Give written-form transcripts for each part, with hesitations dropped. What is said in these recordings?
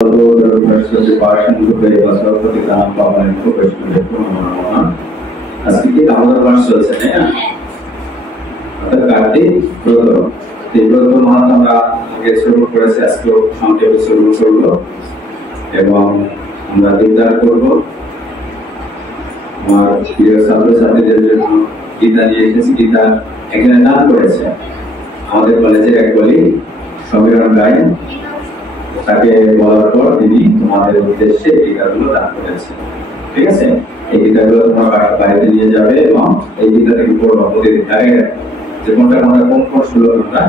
although the first portion to play was also the ground power and professional আজকে আমাদের class চলছে না আমাদের কার্তিক ব্রত এই ব্রত মাস আমরা আগে শুরু করেছি আজকে সংক্ষেপে শুরু করব এবং আমরা দিদার করব আর প্রিয় ছাত্রছাত্রীদের জন্য গীতা নিয়ে এসেছি গীতা এখানে দান করেছে আমাদের কলেজের এক কলিগ সমীরণ রায় তাকে বলার পর তিনি তোমাদের উদ্দেশ্যে এই গীতাগুলো দান করেছে ঠিক আছে এই গীতাগুলো তোমরা বাড়িতে নিয়ে যাবে এবং এই গীতা থেকে পড়বা প্রতিদিন যে কোনটা আমরা কোন কোন শ্লোক আমরা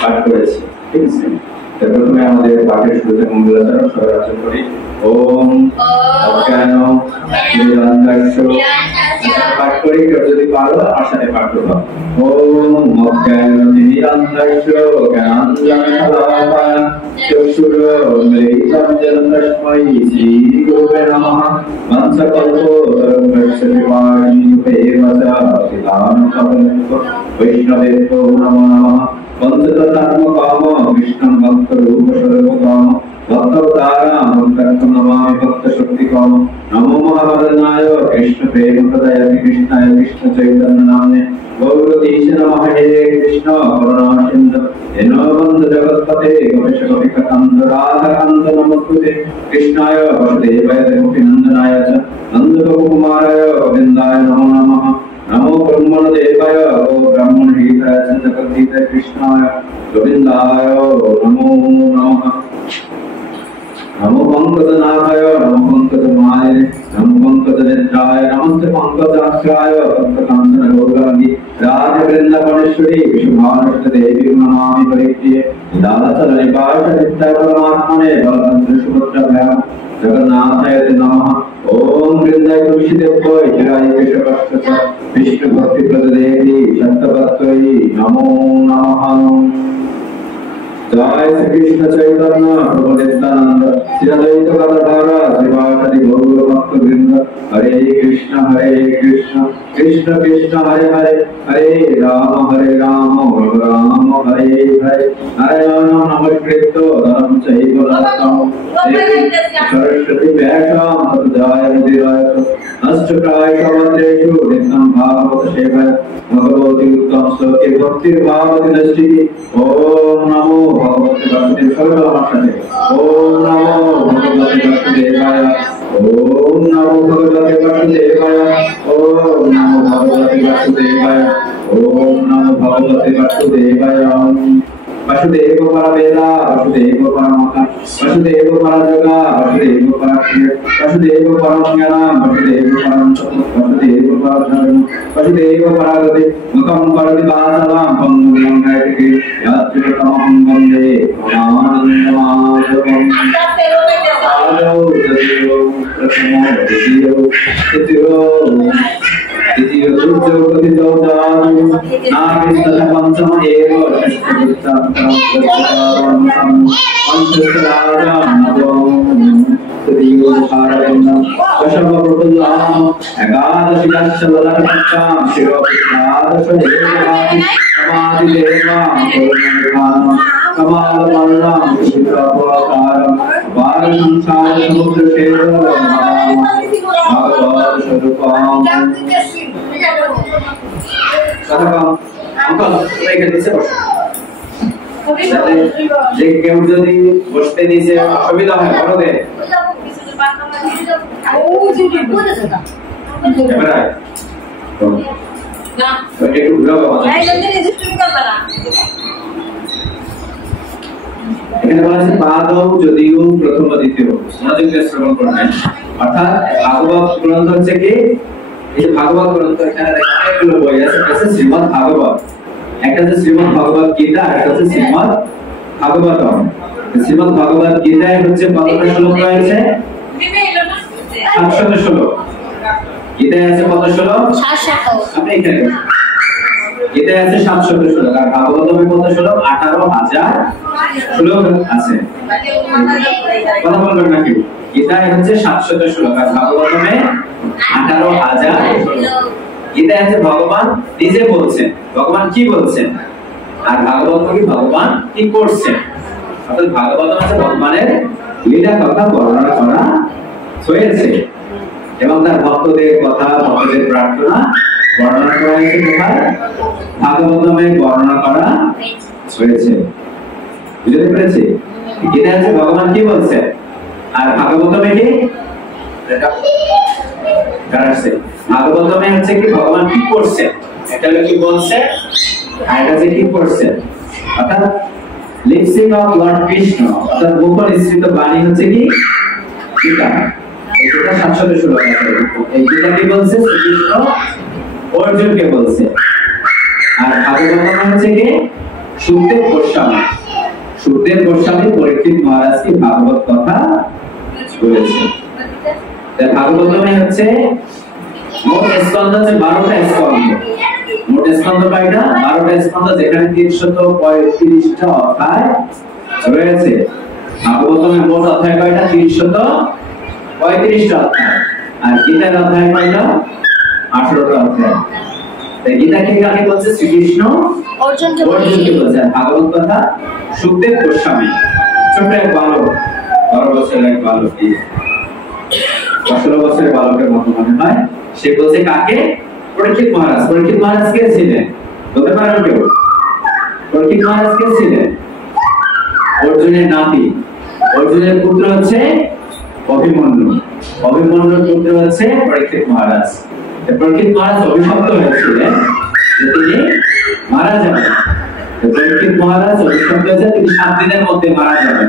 পাঠ করেছি ঠিক আছে প্রথমে আমাদের পাঠের শুরুতে মঙ্গলাচরণ সবাই আচরণ করি ওম অজ্ঞান নিরন্তর্য পাঠ করি যদি পারো আর সাথে পাঠ করো ওম অজ্ঞান নিরন্তর্য জ্ঞানাঞ্জনশলাকায়া চক্ষুরোন্মিলিতং येन তস্मै শ্রী গুরুবে নমঃ মন্ত্রকল্পতরুঃ কৃপাণিভৈব পিতামহঃ বৈষ্ণবেভ্যো নমো নমঃ পঞ্চতত্ত্বাত্মকাম কৃষ্ণং ভক্তরূপ সর্বকাম ভক্তদারাম ভক্তং নমামি ভক্তশক্তিকাম নমো মহাবদনায় কৃষ্ণ প্রেমপ্রদায় কৃষ্ণায় কৃষ্ণ চৈতন্য নামে গৌরতীশ নমঃ হে কৃষ্ণ করুণাসিন্ধু দীনবন্ধু জগৎপতে গোপীশ গোপিকাকান্ত রাধাকান্ত নমস্তুতে কৃষ্ণায় বসুদেবায় দেবকীনন্দনায় চ নন্দগোপকুমারায় গোবিন্দায় নমো নমঃ नमो ब्रह्मणदेवाय ओ ब्रह्मणहिताय च जगद्धिताय कृष्णाय गोविन्दाय नमो नमः नमो पंकजनाभाय नमो पंकजमाय नमो पंकजनेत्राय नमस्ते पंकजाक्षाय पंककांचन गौरांगी राधे वृंदावनेश्वरी विश्वभानुसुते देवी नमामि परिप्रिये दासचरणिपाश नित्याय परमात्मने बलभद्र सुभद्राभ्यां जगन्नाथाय नमः ओम वृंदाय तुलसीदेव्यै चिराय केशवस्य विष्णु भक्ति प्रदेवी शक्तवत्यै नमो नमः जय श्री कृष्ण चैतन्य प्रभु नित्यानंद श्री अद्वैत गदाधर श्रीवासदि गौर भक्त वृंद हरे कृष्ण कृष्ण कृष्ण हरे हरे हरे राम राम हरे हरे नारायणं नमस्कृत्य नरं चैव नरोत्तमं सरस्वती व्यासां ततो जयमुदीरये नष्टप्राय समन्तेषु नित्यं भागवत सेवया भगवती उत्तम श्लोके भक्तिर्भावति नष्टिः ओम नमो भगवते वासुदेवाय ओम नमो भगवते वासुदेवाय ओम नमो भगवते वासुदेवाय ओम नमो भगवते वासुदेवाय ओम नमो भगवते वासुदेवाय वसुदेव परवेदा वसुदेव परमका वसुदेव परजगा वसुदेव परक्षय वसुदेव परमज्ञान वसुदेव परम वसुदेव परधर्म वसुदेव परगति मुखं करोति वासवां पंगुं नैतिके यत्कृतमहं वन्दे परमानन्दमाधवम् आदौ तदेव प्रथमो द्वितीयो तृतीयो चतुर्थो जानु नाभिस्तः पञ्चम एव षष्ठं पंचस्राजं तृतीयो भारतं दशमप्रभुलां एकादशिकश्चलकटां शिरोपितादश देवानि समाधिदेवां पूर्णनिर्वाणं कमालवर्णां विचित्रप्रकारं भारसंसारसमुद्रशेखरं भगवद्स्वरूपं যে কেউ যদি বসতে নিচে অসুবিধা হয় বড়দের এখানে বলা আছে পাদৌ যদিও প্রথম দ্বিতীয় মনোযোগ দিয়ে শ্রবণ করবেন অর্থাৎ ভাগবত গ্রন্থ হচ্ছে কি এই যে ভাগবত গ্রন্থ এখানে অনেকগুলো বই আছে শ্রীমদ্ ভাগবত একটা হচ্ছে শ্রীমদ্ ভগবত গীতা আর একটা হচ্ছে শ্রীমদ্ ভাগবতম শ্রীমদ্ ভগবত গীতায় হচ্ছে কতটা শ্লোক রয়েছে 700 শ্লোক গীতায় আছে কত শ্লোক 700 আপনি এখানে গীতায় আছে 700 শ্লোক আর ভাগবতমে কত শ্লোক 18000 শ্লোক আছে কথা বলবেন নাকি গীতায় হচ্ছে 700 শ্লোক আর ভাগবতমে 18000 শ্লোক গীতা আছে ভগবান নিজে বলছেন ভগবান কি বলছেন আর ভাগবত কি ভগবান কি করছেন অর্থাৎ ভাগবত আছে ভগবানের লীলা কথা বর্ণনা করা হয়েছে এবং তার ভক্তদের কথা ভক্তদের প্রার্থনা বর্ণনা করা হয়েছে কোথায়? ভাগবতমে বর্ণনা করা হয়েছে। বুঝতে পেরেছি? এটা হচ্ছে ভগবান কি বলছে আর ভাগবতমে কি ভাগবতমে হচ্ছে কি ভগবান কি করছে, এটা কি বলছে আর এটা হচ্ছে কি করছে। অর্থাৎ লিপসিং অফ লর্ড কৃষ্ণ অর্থাৎ মুখ নিঃসৃত বাণী হচ্ছে কি গীতা। এই গীতা 700 শ্লোক আছে। এই গীতা কি বলছে? শ্রীকৃষ্ণ অর্জুনকে বলছে। আর ভাগবতম হচ্ছে কি সুখদেব গোস্বামী। সুখদেব গোস্বামী পরীক্ষিত মহারাজকে ভাগবত কথা বলেছে। ভাগবতমে হচ্ছে মোট স্কন্ধ হচ্ছে 12টা স্কন্ধ। মোট স্কন্ধ কয়টা? 12টা স্কন্ধ, যেখানে 335টা অধ্যায় রয়েছে। ভাগবতমে মোট অধ্যায় কয়টা? 335টা অধ্যায়। আর গীতার অধ্যায় কয়টা? 18টা অধ্যায়। তাই গীতা কে কাকে বলছে? শ্রীকৃষ্ণ অর্জুনকে বলছে। ভাগবত কথা সুখদেব গোস্বামী ছোট এক বালক, 12 বছরের এক বালক, 18 বছরের বালকের মতো মনে হয়। সে বলছে কাকে? পরীক্ষিত মহারাজ। পরীক্ষিত মহারাজ কে ছিলেন বলতে পারেন কেউ? পরীক্ষিত মহারাজ কে ছিলেন? অর্জুনের নাতি। অর্জুনের পুত্র হচ্ছে অভিমন্যু। অভিমন্যুর পুত্র হচ্ছে পরীক্ষিত মহারাজ। পরীক্ষিত মহারাজ অভিশপ্ত হয়েছিলেন যে তিনি মারা যাবেন। পরীক্ষিত মহারাজ অভিশপ্ত হয়েছে তিনি 7 দিনের মধ্যে মারা যাবেন।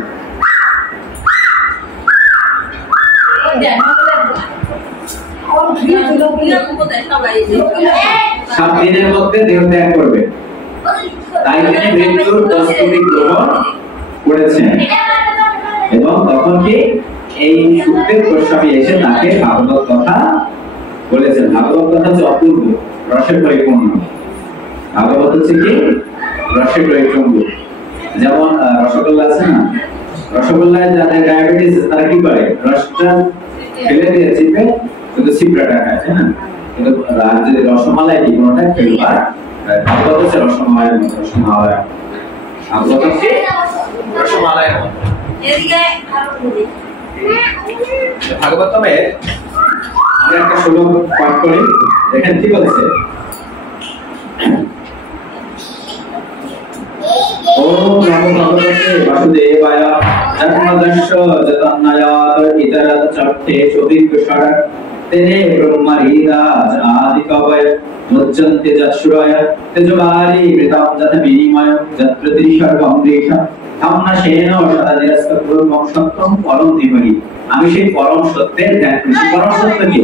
7 দিনের মধ্যে দেহ ত্যাগ করবে। তাই তিনি মৃত্যুর প্রস্তুতি গ্রহণ করেছেন। এবং তখন কি এই সুখদেব গোস্বামী এসে তাকে ভাগবত কথা বলেছেন। ভাগবত কথা হচ্ছে অপূর্ব, রসে পরিপূর্ণ। ভাগবত হচ্ছে কি রসে পরিপূর্ণ। যেমন রসগোল্লা আছে না, রসগোল্লায় যাদের ডায়াবেটিস তারা কি করে? রসটা ফেলে দিয়ে চিপে কিন্তু চিপড়াটা খায়, তাই না? কিন্তু যদি রসমালাই কি কোনোটা ফেলবার, ভাগবত হচ্ছে রসমালাইয়ের মতো। রসমালাই ভাগবত হচ্ছে রসমালাইয়ের মতো। ভাগবতমে আমরা একটা শ্লোক পাঠ করি, দেখেন কি বলছে। ওম নমো ভগবতে বাসুদেবায় জন্মদস্য জতন্নয়াত ইতরত চট্টে চবিংশর তেনে ব্রহ্মহৃদাজ আদি কবয় মুচ্যন্তে যৎসুরয় তেজবারি মৃতম যত বিনিময় যত্রতি সর্বম রেখা ধামনা সেন সদাদিরস্ত পূর্বং সত্যম পরম ধীমহি। আমি সেই পরম সত্যের ধ্যান করি। পরম সত্য কি?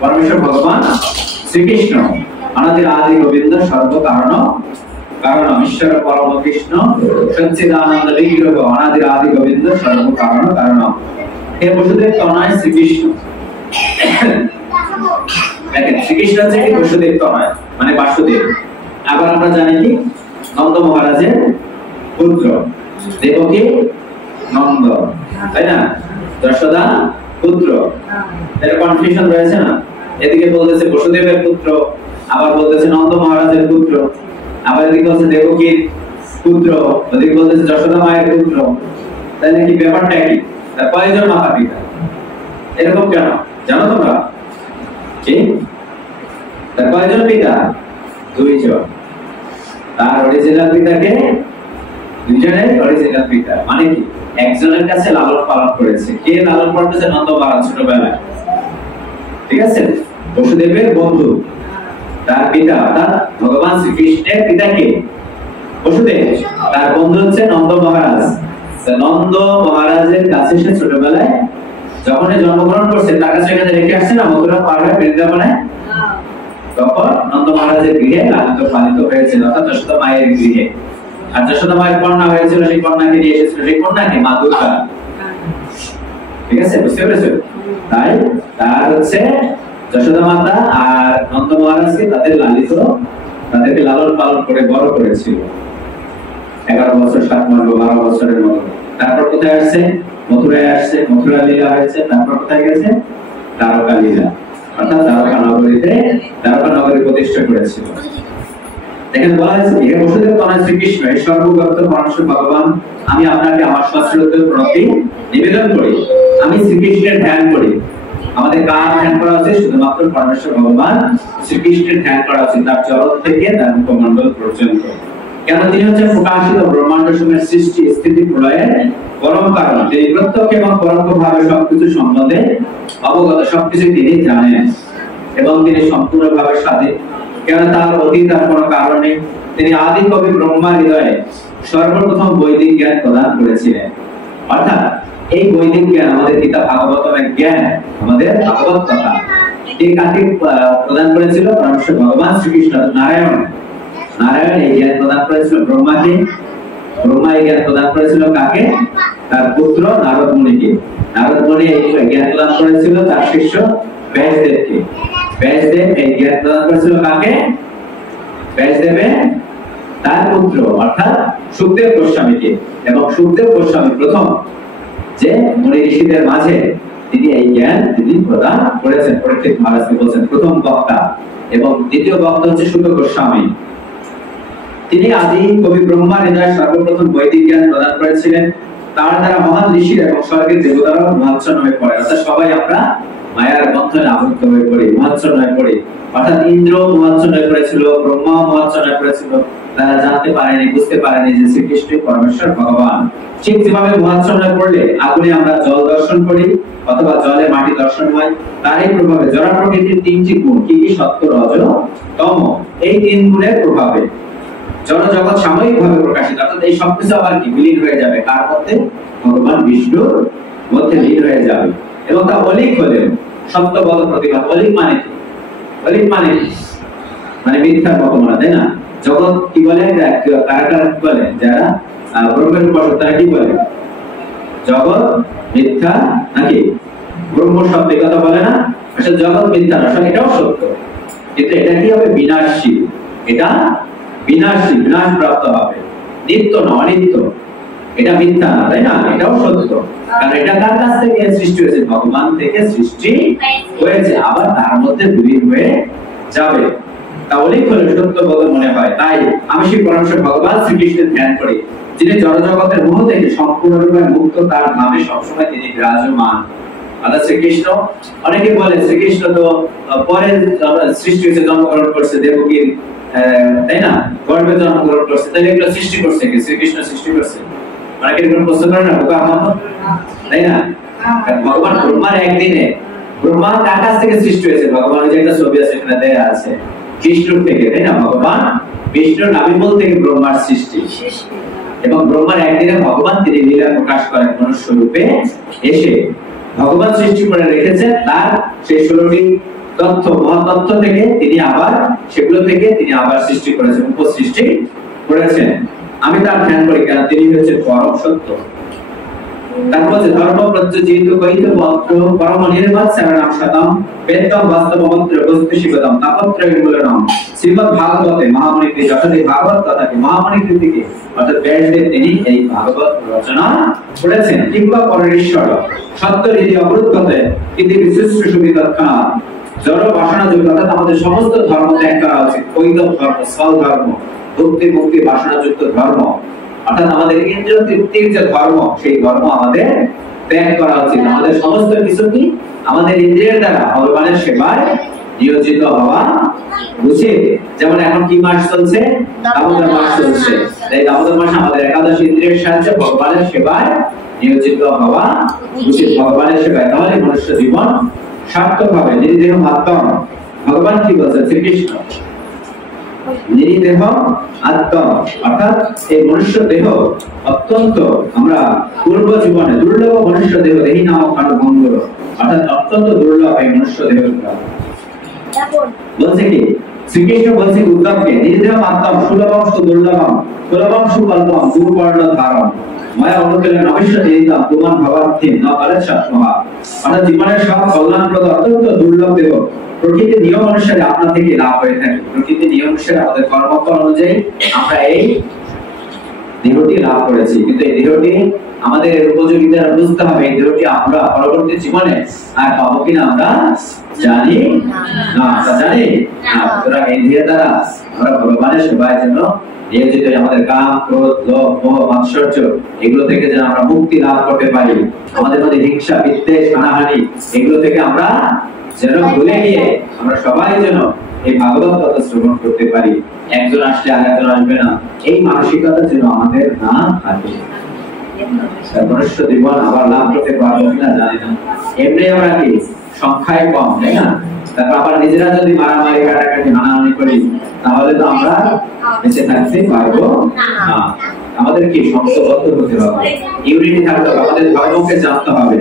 পরমেশ্বর ভগবান শ্রীকৃষ্ণ অনাদি আদি গোবিন্দ সর্ব কারণ কারণ ঈশ্বর পরম কৃষ্ণ সচ্চিদানন্দ বিগ্রহ অনাদি আদি গোবিন্দ সর্ব কারণ কারণ। হে বসুদেব তনয় শ্রীকৃষ্ণ। দেখেন শ্রীকৃষ্ণ হচ্ছে কি বসুদেব তনয় মানে বাসুদেব। আবার আমরা জানি কি নন্দ মহারাজের পুত্র, দেবকী নন্দ, তাই না? যশোদা পুত্র। এর কনফিউশন রয়েছে না? এদিকে বলতেছে বসুদেবের পুত্র, আবার বলতেছে নন্দ মহারাজের পুত্র, আবার এদিকে বলছে দেবকীর পুত্র, ওদিকে বলতেছে যশোদা মায়ের পুত্র। তাই নাকি ব্যাপারটা কি? তার কয়জন মাতা পিতা? এরকম কেন জানো তোমরা? কি তার কয়জন পিতা? 2 জন। তার অরিজিনাল পিতাকে, 2 জনের অরিজিনাল পিতা মানে কি একজনের কাছে লালন পালন করেছে। কে লালন পালন করেছে? নন্দ মহারাজ ছোটবেলায়, ঠিক আছে? বসুদেবের বন্ধু, তার পিতা অর্থাৎ ভগবান শ্রীকৃষ্ণের পিতাকে বসুদেব, তার বন্ধু হচ্ছে নন্দ মহারাজ। নন্দ মহারাজের কাছে সে ছোটবেলায় যখন জন্মগ্রহণ করছে তার কাছে এখানে রেখে আসছে না মথুরা পার হয়ে বৃন্দাবনে, তখন নন্দ মহারাজের গৃহে লালিত পালিত হয়েছিল অর্থাৎ যশোদা মায়ের গৃহে। আর যশোদা মায়ের কন্যা হয়েছিল, সেই কন্যাকে নিয়ে এসেছিল, সেই কন্যাকে মা দুর্গা। ঠিক আছে, বুঝতে পেরেছো? তাই তার হচ্ছে যশোদা মাতা আর নন্দ মহারাজকে তাদেরকে লালন পালন করে বড় করেছিল 11 বছর 7 মাস 12 বছরের মতো। তারপর কোথায় আসছে? মথুরায় আসছে, মথুরা লীলা হয়েছে। তারপর কোথায় গেছে? দ্বারকা লীলা, অর্থাৎ দ্বারকা নগরী প্রতিষ্ঠা করেছিল। দেখেন বলা হয়েছে হে বসুদেব তনয় শ্রীকৃষ্ণ এই সর্বব্যাপ্ত পরমেশ্বর ভগবান আমি আপনাকে আমার সশ্রদ্ধ প্রণতি নিবেদন করি, আমি শ্রীকৃষ্ণের ধ্যান করি। আমাদের কার ধ্যান করা উচিত? শুধুমাত্র পরমেশ্বর ভগবান শ্রীকৃষ্ণের ধ্যান করা উচিত, তার জগৎ থেকে তার মুখমণ্ডল পর্যন্ত। কেন? তিনি হচ্ছে প্রকাশিত ব্রহ্মাণ্ড সমূহের সৃষ্টি স্থিতি প্রলয়ের পরম কারণ। তিনি প্রত্যক্ষ এবং পরোক্ষভাবে সবকিছু সম্বন্ধে অবগত, সবকিছু তিনি জানেন এবং তিনি সম্পূর্ণভাবে স্বাধীন। কেন? তার অতীত আর কোনো কারণ নেই। তিনি আদি কবি ব্রহ্মার হৃদয়ে সর্বপ্রথম বৈদিক জ্ঞান প্রদান করেছিলেন। অর্থাৎ এই বৈদিক জ্ঞান আমাদের গীতা ভাগবতের জ্ঞান, আমাদের ভাগবত কথা, এই কাকে প্রদান করেছিল? পরমেশ্বর ভগবান শ্রীকৃষ্ণ, নারায়ণ। নারায়ণ এই জ্ঞান প্রদান করেছিল ব্রহ্মাকে। ব্রহ্মা এই জ্ঞান প্রদান করেছিল কাকে? তার পুত্র নারদ মুনিকে। নারদ মুনি এই জ্ঞান প্রদান করেছিল তার শিষ্য ব্যাসদেবকে। ব্যাসদেব এই জ্ঞান প্রদান করেছিল কাকে? ব্যাসদেবে তার পুত্র অর্থাৎ সুখদেব গোস্বামীকে। এবং সুখদেব গোস্বামী প্রথম যে মুনি ঋষিদের মাঝে তিনি এই জ্ঞান তিনি প্রদান করেছেন। পরীক্ষিত মহারাজকে বলছেন প্রথম বক্তা, এবং দ্বিতীয় বক্তা হচ্ছে সুখ গোস্বামী। তিনি আদি কবি ব্রহ্মার হৃদয়ে সর্বপ্রথম বৈদিক জ্ঞান প্রদান করেছিলেন। তার দ্বারা মহান ঋষিরা এবং স্বর্গের দেবতারাও মোহাচ্ছন্ন হয়ে পড়ে। অর্থাৎ সবাই আমরা মায়ার বন্ধনে আবদ্ধ হয়ে পড়ি, মোহাচ্ছন্ন হয়ে পড়ি। অর্থাৎ ইন্দ্র মোহাচ্ছন্ন হয়ে পড়েছিল, ব্রহ্মা মোহাচ্ছন্ন হয়ে পড়েছিল। তারা জানতে পারেনি, বুঝতে পারেনি যে শ্রীকৃষ্ণ পরমেশ্বর ভগবান। ঠিক যেভাবে মোহাচ্ছন্ন হয়ে পড়লে আগুনে আমরা জল দর্শন করি অথবা জলে মাটি দর্শন হয়, তারই প্রভাবে জড় প্রকৃতির তিনটি গুণ, কি কি? সত্য, রজ, তম। এই তিন গুণের প্রভাবে জড় জগৎ সাময়িকভাবে প্রকাশিত। অর্থাৎ এই সবকিছু আবার কি বিলীন হয়ে যাবে কার মধ্যে? ভগবান বিষ্ণুর মধ্যে লীন হয়ে যাবে। এবং তা অলিক হলেও সত্য বল প্রতিভাত। অলিক মানে কি? অলিক মানে মানে মিথ্যার মতো মনে, তাই না? জগৎ কি বলে? কারা কি বলে? যারা ব্রহ্মের উপাসক তারা কি বলে? জগৎ মিথ্যা নাকি? ব্রহ্ম সত্য কথা বলে না? আসলে জগৎ মিথ্যা না, আসলে এটাও সত্য, কিন্তু এটা কি হবে? বিনাশী। এটা বিনাশী, বিনাশ প্রাপ্ত হবে, নিত্য না, অনিত্য। এটা মিথ্যা না, তাই না? এটাও সত্য, কারণ এটা কার কাছ থেকে সৃষ্টি হয়েছে? ভগবান থেকে সৃষ্টি হয়েছে, আবার তার মধ্যে বিলীন হয়ে যাবে। তাহলে সত্য বলে মনে হয়। তাই আমি সেই পরমেশ্বর ভগবান শ্রীকৃষ্ণের ধ্যান করি, যিনি জড় জগতের মোহ থেকে সম্পূর্ণরূপে মুক্ত, তার নামে সবসময় তিনি বিরাজমান। অর্থাৎ শ্রীকৃষ্ণ, অনেকে বলে শ্রীকৃষ্ণ তো পরে সৃষ্টি হয়েছে, জন্মগ্রহণ করছে দেবকীর, তাই না? গর্ভে জন্মগ্রহণ করছে, তাহলে এগুলো সৃষ্টি করছে কি? শ্রীকৃষ্ণ সৃষ্টি করছে? অনেকে এরকম প্রশ্ন করে না, তাই না? ভগবান ব্রহ্মার একদিনে, ব্রহ্মা কার কাছ থেকে সৃষ্টি হয়েছে? ভগবান যে একটা ছবি আছে এখানে দেয়া আছে, বিষ্ণুর থেকে, তাই না? ভগবান বিষ্ণুর নাভিমূল থেকে ব্রহ্মার সৃষ্টি। এবং ব্রহ্মার একদিনে ভগবান তিনি লীলা প্রকাশ করেন মনুষ্য রূপে এসে। ভগবান সৃষ্টি করে রেখেছেন তার সেই 16টি তথ্য, মহাতত্ত্ব থেকে তিনি আবার সেগুলো থেকে তিনি আবার সৃষ্টি করেছেন, উপসৃষ্টি করেছেন। আমি তার ধ্যান করি, কেন? তিনি হচ্ছে পরম সত্য। তারপর যে ধর্ম প্রজ্জ্বলিত কইতে বক্র পরম নির্মল শরণাম শতম বেদম বাস্তব মন্ত্র বস্তু শিবদম তাপত্র নির্মূলনম। শ্রীমদ্ ভাগবতে মহামণি কৃতি, অর্থাৎ এই ভাগবত কথাকে মহামণি কৃতিকে অর্থাৎ ব্যাসদেব তিনি এই ভাগবত রচনা করেছেন। কিংবা পরমেশ্বর সত্য রীতি অবরুদ্ধতে কিন্তু বিশিষ্ট সুবিধা জড় বাসনা যুক্ত, অর্থাৎ আমাদের সমস্ত ধর্ম ত্যাগ করা উচিত। কৈতব ধর্ম, সল ধর্ম, ভক্তি মুক্তি বাসনাযুক্ত ধর্ম, অর্থাৎ আমাদের ইন্দ্রিয় তৃপ্তির যে ধর্ম, সেই ধর্ম আমাদের ত্যাগ করা উচিত। আমাদের সমস্ত কিছু কি আমাদের ইন্দ্রিয়ের দ্বারা ভগবানের সেবায় নিয়োজিত হওয়া উচিত। যেমন এখন কি মাস চলছে? দামোদর মাস চলছে। এই দামোদর মাসে আমাদের একাদশ ইন্দ্রিয়ের সাহায্যে ভগবানের সেবায় নিয়োজিত হওয়া উচিত, ভগবানের সেবায়। তাহলে মনুষ্য জীবন সার্থক হবে। নির্দেহ মাত্তম, ভগবান কি বলছেন? শ্রীকৃষ্ণ নিরীদেহ আত্মা, অর্থাৎ এই মনুষ্য দেহ অত্যন্ত, আমরা পূর্ব জীবনে দুর্লভ মনুষ্য দেহ দেহি নামক ভঙ্গ, অর্থাৎ অত্যন্ত দুর্লভ এই মনুষ্য দেহ। বলছে কি শ্রীকৃষ্ণ? বলছে উদ্ধবকে নিরীদেহ আত্মা সুলভম সুদুর্লভম সুলভম সুকল্পম দুর্বর্ণ ধারম মায়া অনুকূলে নবিষ্য দিতাম তুমান ভবার্থিম ন কলেজ সৎমহা। অর্থাৎ জীবনের সব কল্যাণপ্রদ অত্যন্ত দুর্লভ দেহ প্রকৃতির নিয়ম অনুসারে আপনা থেকে লাভ হয়ে থাকে। প্রকৃতির নিয়ম অনুসারে আমাদের কর্মফল অনুযায়ী আমরা এই দেহটি লাভ করেছি, কিন্তু এই দেহটি আমাদের উপযোগিতা বুঝতে হবে। এই দেহটি আমরা পরবর্তী জীবনে আর পাবো কিনা আমরা জানি না, আমরা জানি না। সুতরাং এই দেহ দ্বারা আমরা ভগবানের সেবায় জন্য নিয়োজিত আমাদের কাম, ক্রোধ, লোভ, মোহ, মাৎসর্য এগুলো থেকে যেন আমরা মুক্তি লাভ করতে পারি। আমাদের মধ্যে হিংসা, বিদ্বেষ, হানাহানি এগুলো থেকে আমরা যেন ভুলে গিয়ে আমরা সবাই যেন এই ভাগবত কথা শ্রবণ করতে পারি। একজন আসলে আরেকজন আসবে না, এই মানসিকতা যেন আমাদের না থাকে। মনুষ্য জীবন আবার লাভ করতে পারবো কিনা জানি না। এমনি আমরা কি সংখ্যায় কম, তাই না? তারপর আবার নিজেরা যদি মারামারি, কাটাকাটি, হানাহানি করি তাহলে তো আমরা বেঁচে থাকতে পারবো না। আমাদের কি সংঘবদ্ধ হতে হবে, ইউনিটি থাকতে হবে, আমাদের ধর্মকে জানতে হবে,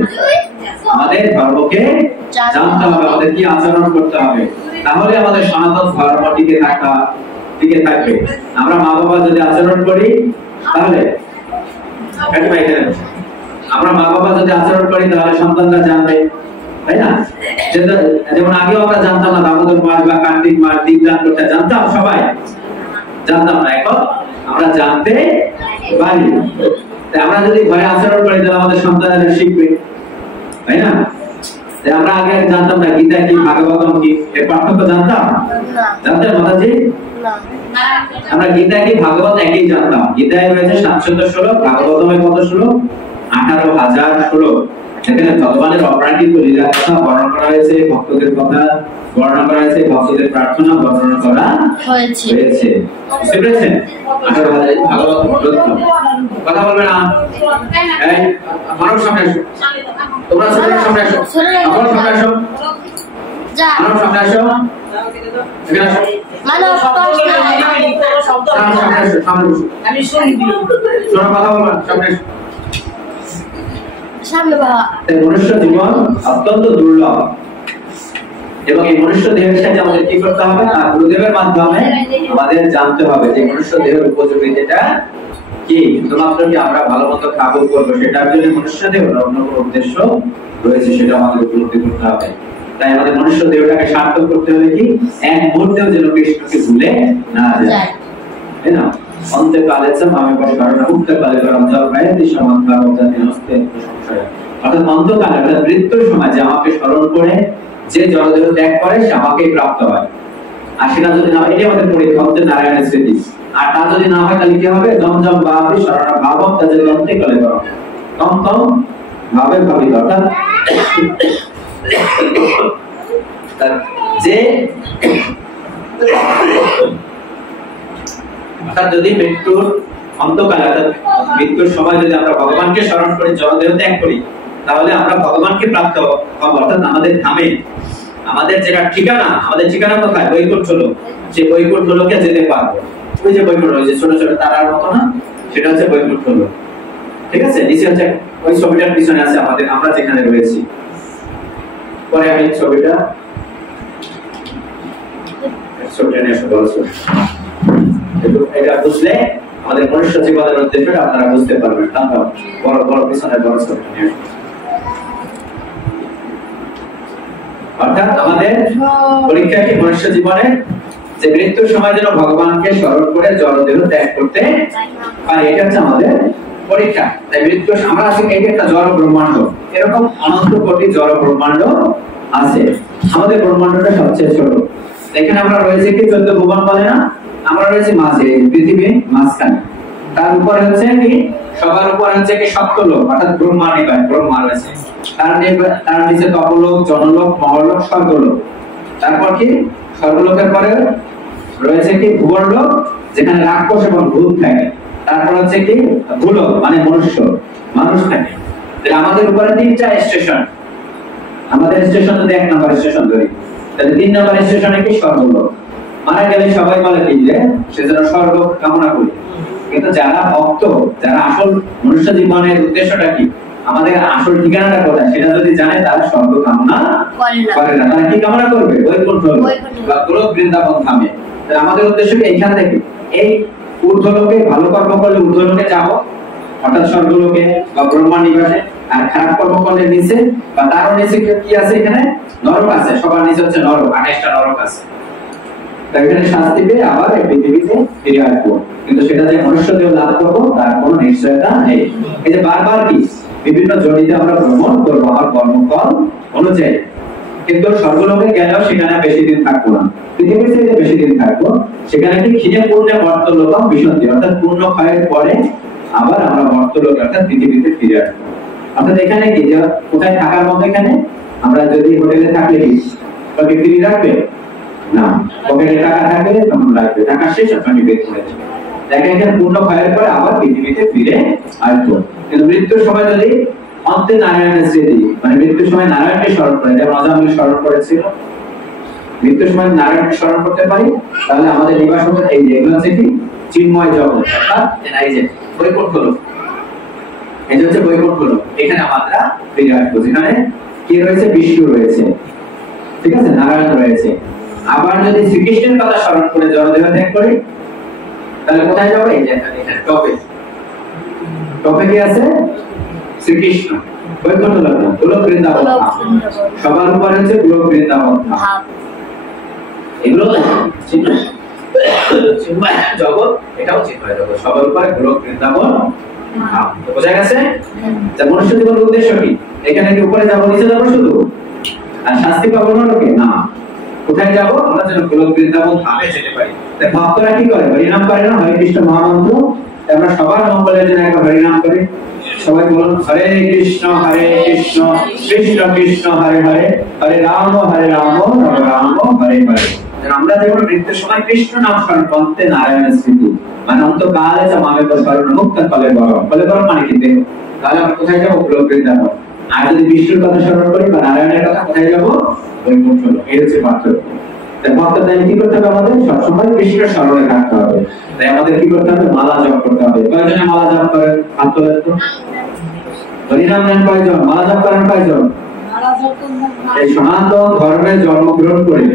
আমাদের ধর্মকে জানতে হবে, আমাদের কি আচরণ করতে হবে, তাহলে আমাদের সনাতন ধর্ম টিকে থাকবে। আমরা মা বাবা যদি আচরণ করি তাহলে আমরা মা বাবা যদি আচরণ করি তাহলে সন্তানরা জানবে, তাই না? যেমন আগেও আমরা জানতাম না দামোদর মাস বা কার্তিক মাস দীপদান করতে, জানতাম সবাই? জানতাম না। এখন আমরা জানতে পারি। আমরা যদি ঘরে আচরণ করি তাহলে আমাদের সন্তানেরা শিখবে, তাই না? আমরা আগে জানতাম না গীতা কি, ভাগবতম কি, এর পার্থক্য জানতাম? জানতেন মাতাজি? আমরা গীতা কি ভাগবত একই জানতাম। গীতায় রয়েছে 716 শ্লোক, ভাগবতমে কত শ্লোক? 18,000 শ্লোক। সেখানে ভগবানের অপ্রাকৃত লীলা কথা বর্ণনা করা হয়েছে, ভক্তদের কথা বর্ণনা করা হয়েছে, ভক্তদের প্রার্থনা বর্ণনা করা হয়েছে। বুঝতে পেরেছেন? 18,000 ভাগবত গ্রন্থ। কথা বলবে না? এই মানব সামনে আসো, তোমরা সামনে আসো, আমার সামনে আসো, মানব সামনে আসো, এখানে আসো, মানব সামনে আসো, সামনে বসো, আমি শুনবি, শোনো, কথা বলবা, সামনে আসো। মনুষ্য জীবন অত্যন্ত দুর্লভ এবং এই মনুষ্য দেহের সাথে আমাদের কি করতে হবে? গুরুদেবের মাধ্যমে আমাদের জানতে হবে যে মনুষ্য দেহের উপযোগিতাটা কি। শুধুমাত্র কি আমরা ভালো মতো খাবো করবো সেটার জন্য মনুষ্য দেহ, অন্য কোনো উদ্দেশ্য রয়েছে, সেটা আমাদের উপলব্ধি করতে হবে। তাই আমাদের মনুষ্য দেহটাকে সার্থক করতে হলে কি এক মুহূর্তেও যেন কৃষ্ণকে ভুলে না যায়, তাই না? অন্তকালে আমি কারণ মুক্তকালে কারণ জন্মায়তি সমান্তরাল জাতি নস্তে সংশয়। অর্থাৎ অন্তকালে অর্থাৎ মৃত্যুর সময় যে আমাকে স্মরণ করে যে জড়দেহ ত্যাগ করে সে আমাকেই প্রাপ্ত হয়। আর সেটা যদি না হয়, এটাই আমাদের পরীক্ষা হচ্ছে নারায়ণের স্মৃতি। আর তা যদি না হয় তাহলে কি হবে? জমজম ভাবে শরণ ভাবম তাজে দন্তে কলে করো তম তম ভাবে ভাবিত। অর্থাৎ যে যদি মৃত্যুর অন্তকালে অর্থাৎ মৃত্যুর সময় যদি আমরা ভগবানকে স্মরণ করে জড়দেহ ত্যাগ করি তাহলে আমরা ভগবানকে প্রাপ্ত হব। অর্থাৎ আমাদের ধামে, আমাদের যেটা ঠিকানা, আমাদের ঠিকানা কোথায়? বৈকুণ্ঠ লোক। সেই বৈকুণ্ঠ লোকে যেতে পারবো। ওই যে বৈকুণ্ঠ রয়েছে ছোট ছোট তারার মতো না, সেটা হচ্ছে বৈকুণ্ঠ লোক। ঠিক আছে? নিচে হচ্ছে ওই ছবিটার পিছনে আছে আমাদের, আমরা যেখানে রয়েছি। পরে আমি ছবিটা নিয়ে আসবো। এটা বুঝলে আমাদের মনুষ্য জীবনের উদ্দেশ্যটা আপনারা বুঝতে পারবেন। তারপর বড় বড় পিছনে বড় ছবিটা নিয়ে আসবো। অর্থাৎ আমাদের পরীক্ষা কি মনুষ্য জীবনে যে মৃত্যুর সময় যেন ভগবানকে স্মরণ করে জড়দেহ ত্যাগ করতে পারি, এটা হচ্ছে আমাদের পরীক্ষা। তাই মৃত্যু আমরা আছি এই একটা জড় ব্রহ্মাণ্ড, এরকম অনন্ত কোটি জড় ব্রহ্মাণ্ড আছে। আমাদের ব্রহ্মাণ্ডটা সবচেয়ে ছোট। এখানে আমরা রয়েছে কি 14 ভুবন বলে না, আমরা রয়েছে মাঝে, পৃথিবী মাঝখানে। তার উপরে হচ্ছে কি সবার উপরে হচ্ছে কি সপ্তলোক অর্থাৎ ব্রহ্মা নিবাস, ব্রহ্মা রয়েছে। তার নিচে তপলোক, জনলোক, মহলোক, স্বর্গলোক। তারপর কি স্বর্গলোকের পরে রয়েছে কি ভুবনলোক, যেখানে রাক্ষস এবং ভূত থাকে। তারপর হচ্ছে কি ভূলোক মানে মনুষ্য, মানুষ থাকে। আমাদের উপরে 3টা স্টেশন। আমাদের স্টেশন যদি 1 নম্বর স্টেশন ধরি তাহলে 3 নম্বর স্টেশনে কি স্বর্গলোক। মারা গেলে সবাই বলে কি যে সেজন্য স্বর্গ কামনা করি, কিন্তু যারা ভক্ত, যারা আসল মনুষ্য জীবনের উদ্দেশ্যটা কি, আমাদের আসল ঠিকানাটা কোথায় সেটা যদি জানে তারা স্বর্গ কামনা করে না। তারা কি কামনা করবে? বৈকুণ্ঠ বা গোলক বৃন্দাবন ধামে। আমাদের উদ্দেশ্য কি এখান থেকে এই ঊর্ধ্বলোকে ভালো কর্ম করলে ঊর্ধ্বলোকে যাবো অর্থাৎ স্বর্গলোকে বা ব্রহ্মা নিবাসে। আর খারাপ কর্ম করলে নিচে বা তারও নিচে কি আছে? এখানে নরক আছে। সবার নিচে হচ্ছে নরক, 28টা নরক আছে। তাই এখানে শাস্তি পেয়ে আবার এই পৃথিবীতে ফিরে আসবো, কিন্তু সেটা যে মনুষ্য দেহ লাভ করবো তার কোনো নিশ্চয়তা নেই। এই যে বারবার কি বিভিন্ন জনিতে আমরা ভ্রমণ করবো আমার কর্মফল অনুযায়ী, কিন্তু স্বর্গলোকে গেলেও সেখানে বেশি দিন থাকবো না, পৃথিবীর থেকে বেশি দিন থাকবো। সেখানে কি ক্ষীণে পূর্ণে মর্ত্যলোকম বিশন্তি, অর্থাৎ পূর্ণ ক্ষয়ের পরে আবার আমরা মর্ত্যলোকে অর্থাৎ পৃথিবীতে ফিরে আসবো। অর্থাৎ এখানে কি যে কোথায় থাকার মতো, এখানে আমরা যদি হোটেলে থাকলে কি আপনাকে ফ্রি রাখবে না, পকেটে টাকা থাকলে তখন রাখবে, টাকা শেষ আপনাকে বের করে দেবে। দেখেন এখানে পূর্ণ ক্ষয়ের পরে আবার পৃথিবীতে ফিরে আসবো। কিন্তু মৃত্যুর সময় যদি অন্তে নারায়ণের স্মৃতি, মানে মৃত্যুর সময় নারায়ণকে স্মরণ করে, যেমন আজামুল স্মরণ করেছিল, মৃত্যুর সময় নারায়ণকে স্মরণ করতে পারি, তাহলে আমাদের নিবাস হবে এই যে এগুলো হচ্ছে কি চিন্ময় জগৎ, অর্থাৎ এই যে বৈকুণ্ঠ লোক, এই যে হচ্ছে বৈকুণ্ঠ লোক। এখানে আমরা ফিরে আসবো, যেখানে কি রয়েছে, বিষ্ণু রয়েছে, ঠিক আছে, নারায়ণ রয়েছে। আবার যদি শ্রীকৃষ্ণের কথা স্মরণ করে জড়দেহ ত্যাগ করি, তাহলে কোথায় যাবো, এই যে এখানে টপে, টপে কি আছে, শ্রীকৃষ্ণ, বৈকুণ্ঠ লোক, গোলক বৃন্দাবন, সবার উপরে হচ্ছে গোলক বৃন্দাবন। এগুলো চিন্ময় জগৎ, এটাও চিন্ময় জগৎ, সবার উপরে গোলক বৃন্দাবন। বোঝা গেছে যে মনুষ্য জীবনের উদ্দেশ্য কি, এখানে কি উপরে যাবো, নিচে যাবো শুধু, আর শাস্তি পাবো না লোকে না, কোথায় যাবো, আমরা যেন গোলক বৃন্দাবন ধামে যেতে পারি। তাই ভক্তরা কি করে, হরিনাম করে না, হরে কৃষ্ণ মহামন্ত্র, আমরা সবার মঙ্গলের জন্য একটা হরিনাম করি। সবাই বলুন, হরে কৃষ্ণ কৃষ্ণ কৃষ্ণ হরে হরে, হরে রাম রাম রাম হরে হরে। আমরা যেমন মৃত্যুর সময় কৃষ্ণ নাম স্মরণ করতে, নারায়ণের স্মৃতি, মানে অন্তকালে মামে স্মরণ মুক্ত ফলে গরম, ফলে গরম মানে কি দেহ, তাহলে আমরা কোথায় যাবো, গোলক বৃন্দাবন। আর যদি বিষ্ণুর কথা স্মরণ করি বা নারায়ণের কথা, কোথায় যাবো, বৈকুণ্ঠ লোক। এই হচ্ছে পার্থক্য। তাই ভক্তদের কি করতে হবে, আমাদের সবসময় কৃষ্ণের স্মরণে থাকতে হবে। তাই আমাদের কি করতে হবে, মালা জপ করতে হবে। কয়জনে মালা জপ করেন, হাত তোলেন তো। হরিনাম নেন কয়জন, মালা জপ করেন কয়জন। এই সনাতন ধর্মে জন্মগ্রহণ করে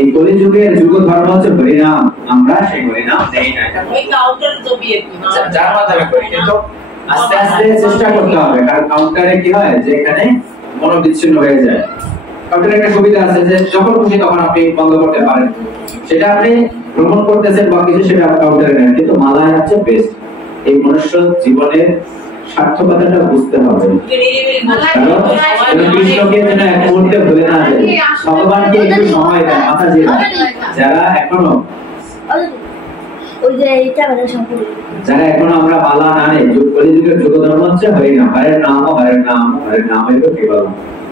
এই কলিযুগের যুগ ধর্ম হচ্ছে হরিনাম, আমরা সেই হরিনাম নেই না, ওই কাউন্টারে তো বিয়ে যার মাধ্যমে করি, কিন্তু আস্তে আস্তে চেষ্টা করতে হবে। কারণ কাউন্টারে কি হয় যে এখানে মনোবিচ্ছিন্ন হয়ে যায়। কাউন্টারে একটা সুবিধা আছে যে যখন খুশি তখন আপনি বন্ধ করতে পারেন, সেটা আপনি ভ্রমণ করতেছেন বা কিছু, সেটা কাউন্টারে নেন, কিন্তু মালায় হচ্ছে বেস্ট। এই মনুষ্য জীবনের সার্থকতাটা বুঝতে হবে, কৃষ্ণকে যেন এক মুহূর্তে ভুলে না যায়, ভগবানকে একটু সময় দেয়, মাথা দিয়ে যারা এখনো আমরা মালা না নেই, কলিযুগের যুগ ধর্ম হচ্ছে হরিনাম, হরের নাম হরের নাম হরের নাম কেবল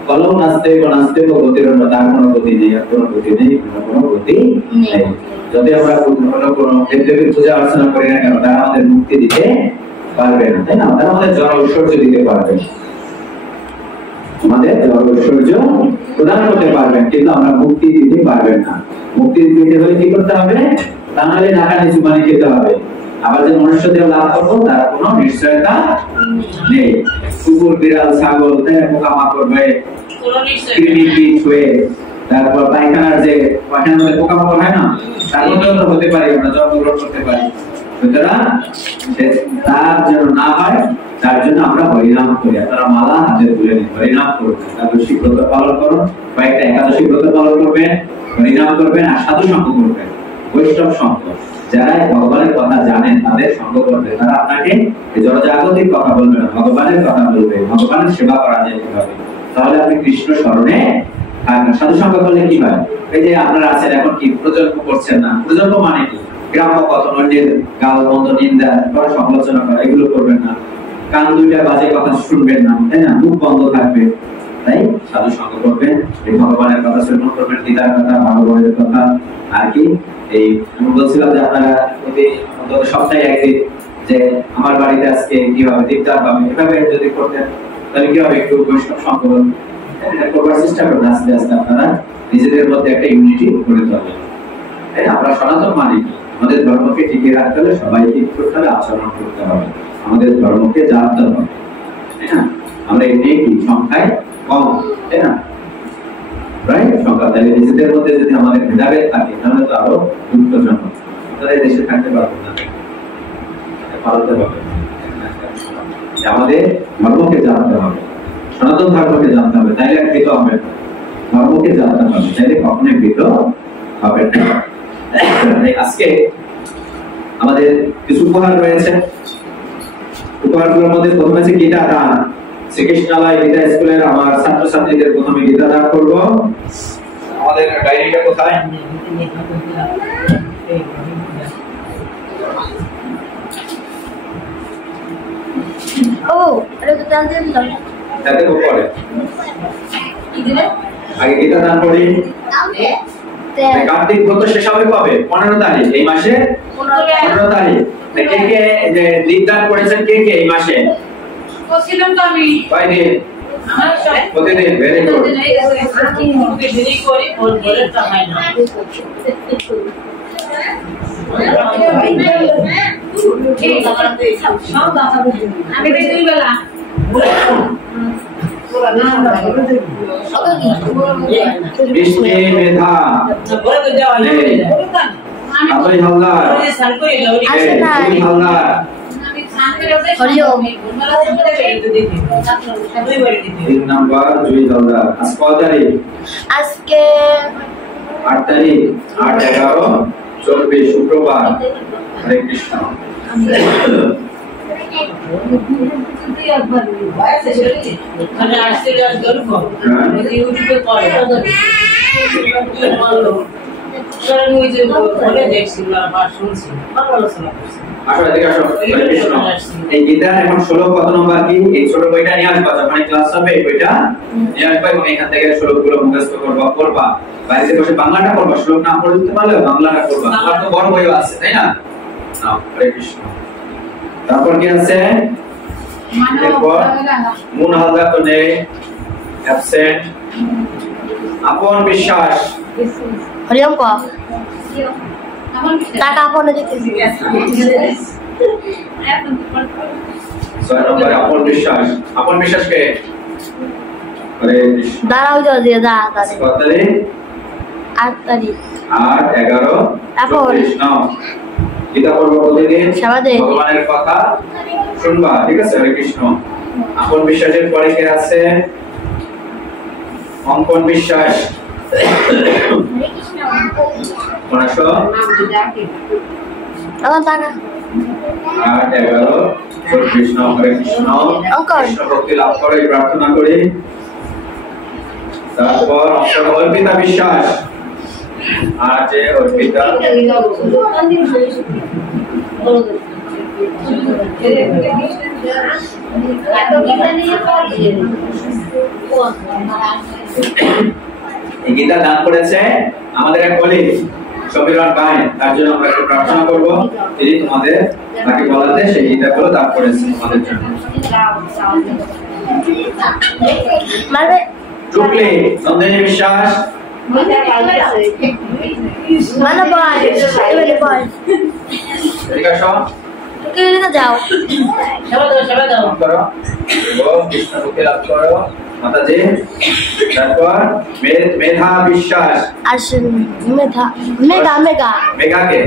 কলম নাচতে নাচতে গতির, তার কোনো গতি নেই, কোনো গতি নেই, কোনো গতি নেই। যদি আমরা কোনো ক্ষেত্রে পূজা অর্চনা করি না কেন, তারা আমাদের মুক্তি দিতে পারবে না, তাই না? তারা আমাদের জড় ঐশ্বর্য দিতে পারবে, আমাদের জড় ঐশ্বর্য প্রদান করতে পারবেন, কিন্তু আমরা মুক্তি দিতে পারবেন না। মুক্তি দিতে হলে কি করতে হবে, তা নাহলে ঢাকা নিচু পানি খেতে হবে। আবার যে মনুষ্য দেহ লাভ করবো তার কোনো নিশ্চয়তা নেই। কুকুর, বিড়াল, ছাগল, পোকামাকড় হয়ে, কৃমি কীট হয়ে, তারপর পায়খানার যে পায়খানার মধ্যে পোকামাকড় হয় না, তার মধ্যেও তো হতে পারি, আমরা জন্মগ্রহণ করতে পারি। সুতরাং তার যেন না হয়, তার জন্য আমরা হরিনাম করি। আপনারা মালা হাতে তুলে নিন, হরিনাম করুন, একাদশী ব্রত পালন করুন, কয়েকটা একাদশী ব্রত পালন করবেন, হরিনাম করবেন, আর সাধু সঙ্গ করবেন, বৈষ্ণব সঙ্গ। যারা ভগবানের কথা জানেন তাদের সঙ্গ করবে, তারা আপনাকে জড়জাগতিক কথা বলবে না, ভগবানের কথা বলবে, ভগবানের সেবা করা যায় কিভাবে, তাহলে আপনি কৃষ্ণ স্মরণে থাকবেন। সাধু সঙ্গ করলে কি হয়, এই যে আপনারা আছেন এখন কি প্রজন্ম করছেন না, প্রজন্ম মানে কি, গ্রাম্য কথন, অন্যের গাল মন্দ, নিন্দা করা, সমালোচনা করা, এগুলো করবেন না। কান দুইটা বাজে কথা শুনবেন না, তাই না, মুখ বন্ধ থাকবে। তাই সাধু সঙ্গ করবেন, এই ভগবানের কথা শ্রবণ করবেন, গীতার কথা, ভাগবতের কথা। আর কি এই আমি বলছিলাম যে আপনারা যদি অন্তত সপ্তাহে একদিন যে আমার বাড়িতে আজকে কিভাবে দীপদান পাবে, এভাবে যদি করতেন তাহলে কি হবে, একটু বৈষ্ণব সঙ্গ করবার চেষ্টা করবেন। আস্তে আস্তে আপনারা নিজেদের মধ্যে একটা ইউনিটি গড়ে তুলবেন। তাই আমরা সনাতন মানি আমাদের ধর্মকে টিকিয়ে রাখতে হলে সবাইকে করতে হবে, আচরণ করতে হবে, আমাদের ধর্মকে জানতে হবে, তাই না? আমরা এমনি কি সংখ্যায় কম, তাই না, রাইট? সংখ্যা, তাহলে নিজেদের মধ্যে যদি আমাদের ভেদাভেদ থাকে তাহলে তো আরো দুঃখজনক, তাহলে দেশে থাকতে পারবো না, পালাতে হবে। আমাদের ধর্মকে জানতে হবে, সনাতন ধর্মকে জানতে হবে, তাইলে কৃত হবে, ধর্মকে জানতে হবে, তাইলে কখনোই কৃত হবে না। আজকে আমাদের কিছু উপহার রয়েছে। উপহারগুলোর মধ্যে প্রথমে আছে গীতা দান। শ্রীকৃষ্ণালয় গীতা স্কুলের আমার ছাত্রছাত্রীদের প্রথমে গীতা দান করব। আমাদের ডায়েরিটা কোথায়? ও এটা তো দান দিন না তাতে কো পড়ে কি দিলে আগে গীতা দান করি। কার্তিক ব্রত শেষ হবে কবে? 15 তারিখ এই মাসে 15 তারিখ। কে কে যে দীপদান করেছেন কে কে এই মাসে? কোছিলাম তো আমি কয় দিন? আমার সব প্রতিদিন। Very good. আমি দেরি করি বলে চাই না আমি দুই বেলা বৃষ্টি মেধা আপনি হালদার আসে না হালদার হরিওম 3 নাম্বার জুই হালদার। আজ কত তারিখ? আজকে 8 তারিখ। 8 11 24 শুক্রবার। হরে কৃষ্ণ। মানে আসলে আজ গল্প ইউটিউবে করে কারণ ওই যে বলে দেখছিলাম আর শুনছি ভালো আলোচনা করছি। আসো এদিকে আসো। হরে কৃষ্ণ। এই গীতার এখন 16 কত নম্বর কি? এই ছোট বইটা নিয়ে আসবা যখন ক্লাস হবে এই বইটা নিয়ে আসবা এবং এখান থেকে শ্লোকগুলো মুখস্থ করবা। বাড়িতে বসে বাংলাটা পড়বা, শ্লোক না পড়তে পারলে বাংলাটা পড়বা। তোমার তো বড় বইও আছে তাই না? নাও হরে কৃষ্ণ। তারপর কি আছে? এরপর মুন হালদার তো নেই, অ্যাবসেন্ট। আপন বিশ্বাস হরিওম কো টাকা আপনে দেখতেছি 6 নম্বরে আপন বিশ্বাস। আপন বিশ্বাস কে? হরে কৃষ্ণ। দাঁড়াও দিয়ে দা দাঁড়াও কত তারিখ? 8 তারিখ 8 11 আপন। 24 নাও গীতা পড়বো প্রতিদিন। সবাই ভগবানের কথা শুনবা, ঠিক আছে? হরে কৃষ্ণ। আপন বিশ্বাসের পরে কে আছে? অঙ্কন বিশ্বাস। পড়াশো আমার টাকা 8 11 24 নাও হরে কৃষ্ণ। অঙ্কন কৃষ্ণ ভক্তি লাভ করে প্রার্থনা করি। তারপর অর্পিতা বিশ্বাস। আর যে অর্পিতা গীতা দান করেছে আমাদের এক কলিগ সমীরণ গায়েন। তার জন্য আমরা একটু প্রার্থনা করব। তিনি তোমাদের তাকে বলাতে সেই গীতাগুলো দান করেছে আমাদের জন্য। মানে টুকলি নন্দিনী বিশ্বাস। মানে বল এবারে বল ঠিক আছে কে নিয়ে যাও সবাই দাও করো ও কৃষ্ণ ভক্তি লাভ করো মাতাজি। তারপর মেধা বিশ্বাস। আসেন মেঘা মেঘা মেঘা মেঘাকে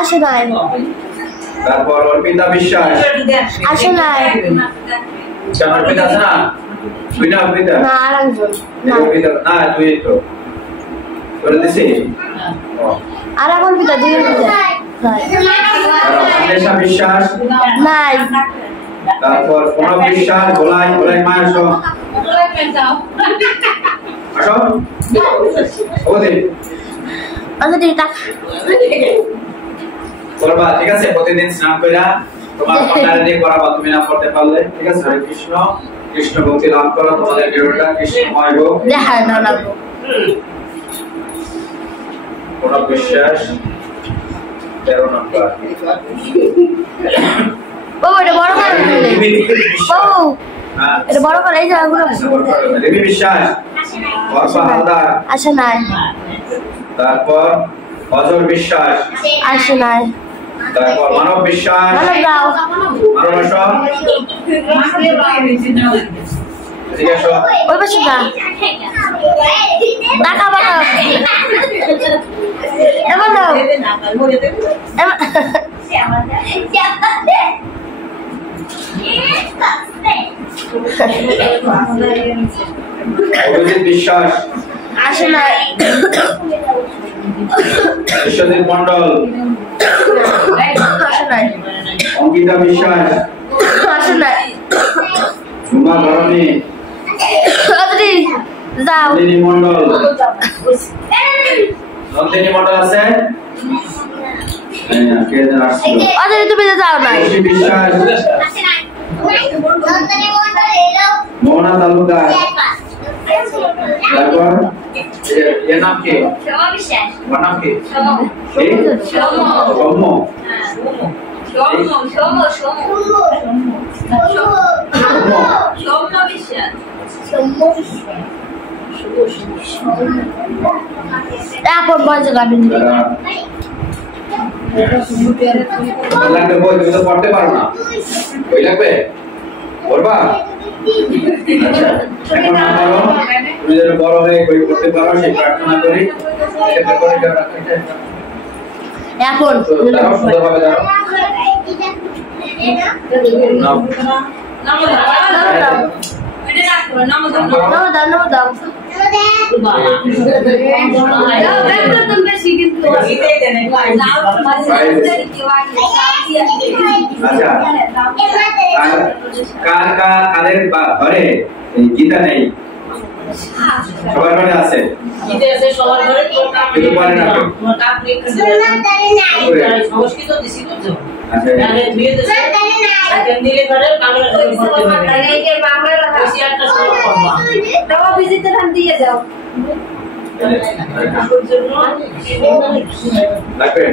আসে নাই তারপর অর্পিতা বিশ্বাস। আসে নাই কেন অর্পিতা আছে না? তুই না অর্পিতা? না আরেকজন না অর্পিতা না তুই তো করে দিছি। আর এখন পিতা দুজন পিতা অন্বেষা বিশ্বাস নাই তারপর প্রণব বিশ্বাস। গোলাই গোলাই মা আসো আসো ওদের আমাদের টাকা করবা, ঠিক আছে? প্রতিদিন স্নান কইরা তোমার কন্যারে দিয়ে করাবা, তুমি না করতে পারলে, ঠিক আছে? হরে কৃষ্ণ। কৃষ্ণ ভক্তি লাভ করো, তোমাদের জীবনটা কৃষ্ণময় হোক। দেখা না লাগবো প্রণব বিশ্বাস 13 নম্বর। ও এটা বড় করে ও এটা বড় করে এই জায়গাগুলো দেবী বিশ্বাস। বর্ষা হালদার আসে নাই তারপর অজর বিশ্বাস। আসে নাই তারপর মানব বিশ্বাস। মানব দাও মানব আসো ঠিক আছে ওই পাশে যা টাকা বানাও এমন দাও অভিজিৎ বিশ্বাস। আসে নাই বিশ্বজিৎ মন্ডল, অঙ্কিতা বিশ্বাস, ঝুমা ধরণী, নন্দিনী মন্ডল, নন্দিনী মন্ডল আছে? তুমি যাও না। বিশ্বাস, মোহনা তালুকদার, তারপর এর নাম কি? ওর নাম কি? সৌম্য। এখন বলছে গার্ডেন লাগবে বই, তুমি তো পড়তে পারো না, বই লাগবে পড়বা? আচ্ছা, এখন আমারও তুমি যেন বড় হয়ে বই পড়তে পারো সেই প্রার্থনা করি। এটা করে এখন দাঁড়াও, সুন্দরভাবে দাঁড়াও। কাদের ঘরে গীতা নেই? সবার ঘরে আছে, কিন্তু বলে না। সংস্কৃত দিছি তো আচ্ছা, লাগবে?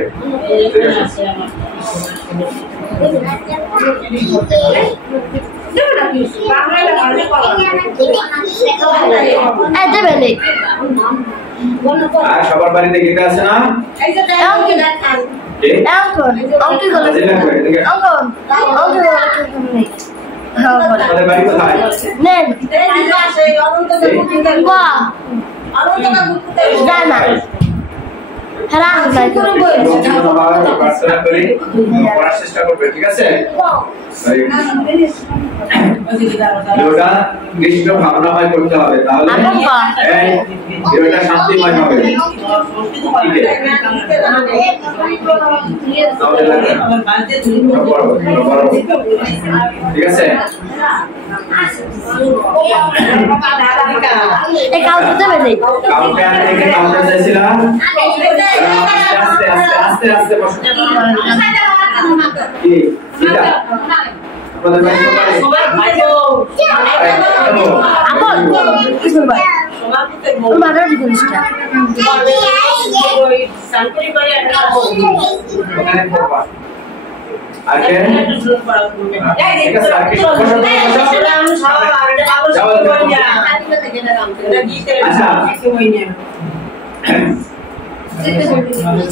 আর সবার বাড়িতে গীতা আছে না? আমাদের বাড়ি কোথায়? প্রার্থনা করি, পড়ার চেষ্টা করবে, ঠিক আছে? ভিডিওটা নিষ্ঠ ভাবনাময় করতে হবে, তাহলে ভিডিওটা শান্তিময় হবে। ঠিক আছে? আস্তে আস্তে বসো।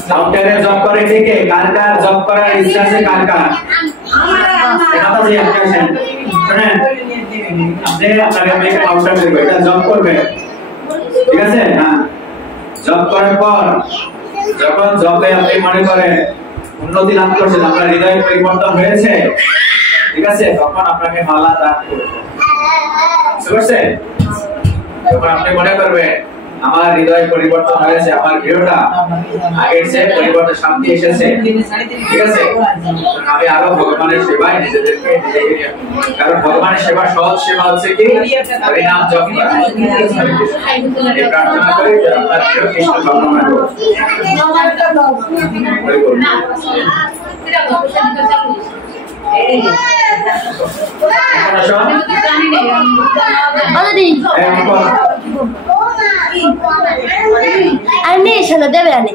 সফটওয়্যারে জব করে থেকে কার কার জব করার ইচ্ছা আছে? কার কার? শুনেন, আপনি আপনাকে আমি একটা অপশন দেব, এটা জব করবেন, ঠিক আছে? হ্যাঁ, জব করার পর যখন জবে আপনি মনে করেন উন্নতি লাভ করছেন, আপনার হৃদয় পরিবর্তন হয়েছে, ঠিক আছে, তখন আপনাকে মালা দান করব, বুঝতে পারছেন? যখন আপনি মনে করবেন আমার হৃদয় পরিবর্তন হয়েছে, আমার হৃদয়টা আগের চেয়ে পরিবর্তন, শান্তি এসেছে, ঠিক আছে, আমি আরো ভগবানের সেবায় নিজেদেরকে কারণ ভগবানের সেবা, সহজ সেবা হচ্ছে কি নাম জপ করা। এই প্রার্থনা করি যে আপনার প্রিয় কৃষ্ণ ভগবান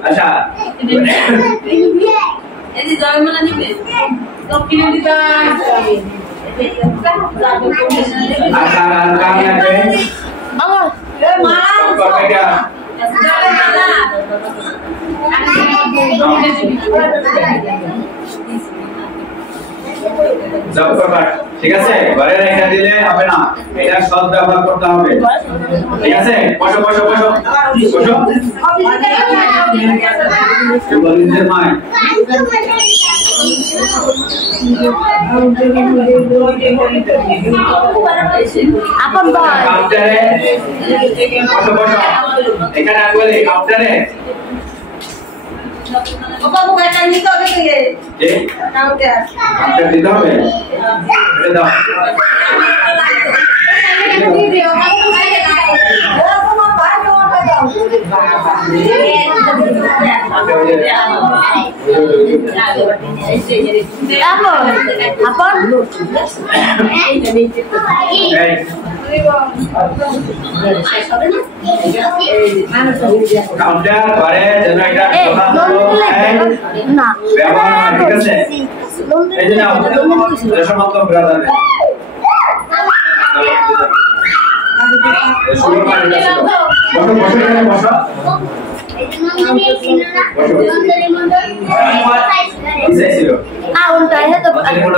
আচ্ছা, জব করবার, ঠিক আছে, ঘরে রেখে দিলে হবে না, এটা সৎ ব্যবহার করতে হবে, ঠিক আছে? বসো বসো বসো বসো। বলিদের মাই আপন কাউন্টারে বসো বসো, এখানে আসলে কাউন্টারে বাবু এটা নিতে হবে কি যে কাউন্টার কাউন্টার দিতে হবে এটা দাও কাউন্টার করে যেন এটা ব্যবহার ঠিক আছে এই যে নাও সমস্ত ব্রাদার শুরু করে বসো বসো এখানে বসো ছিল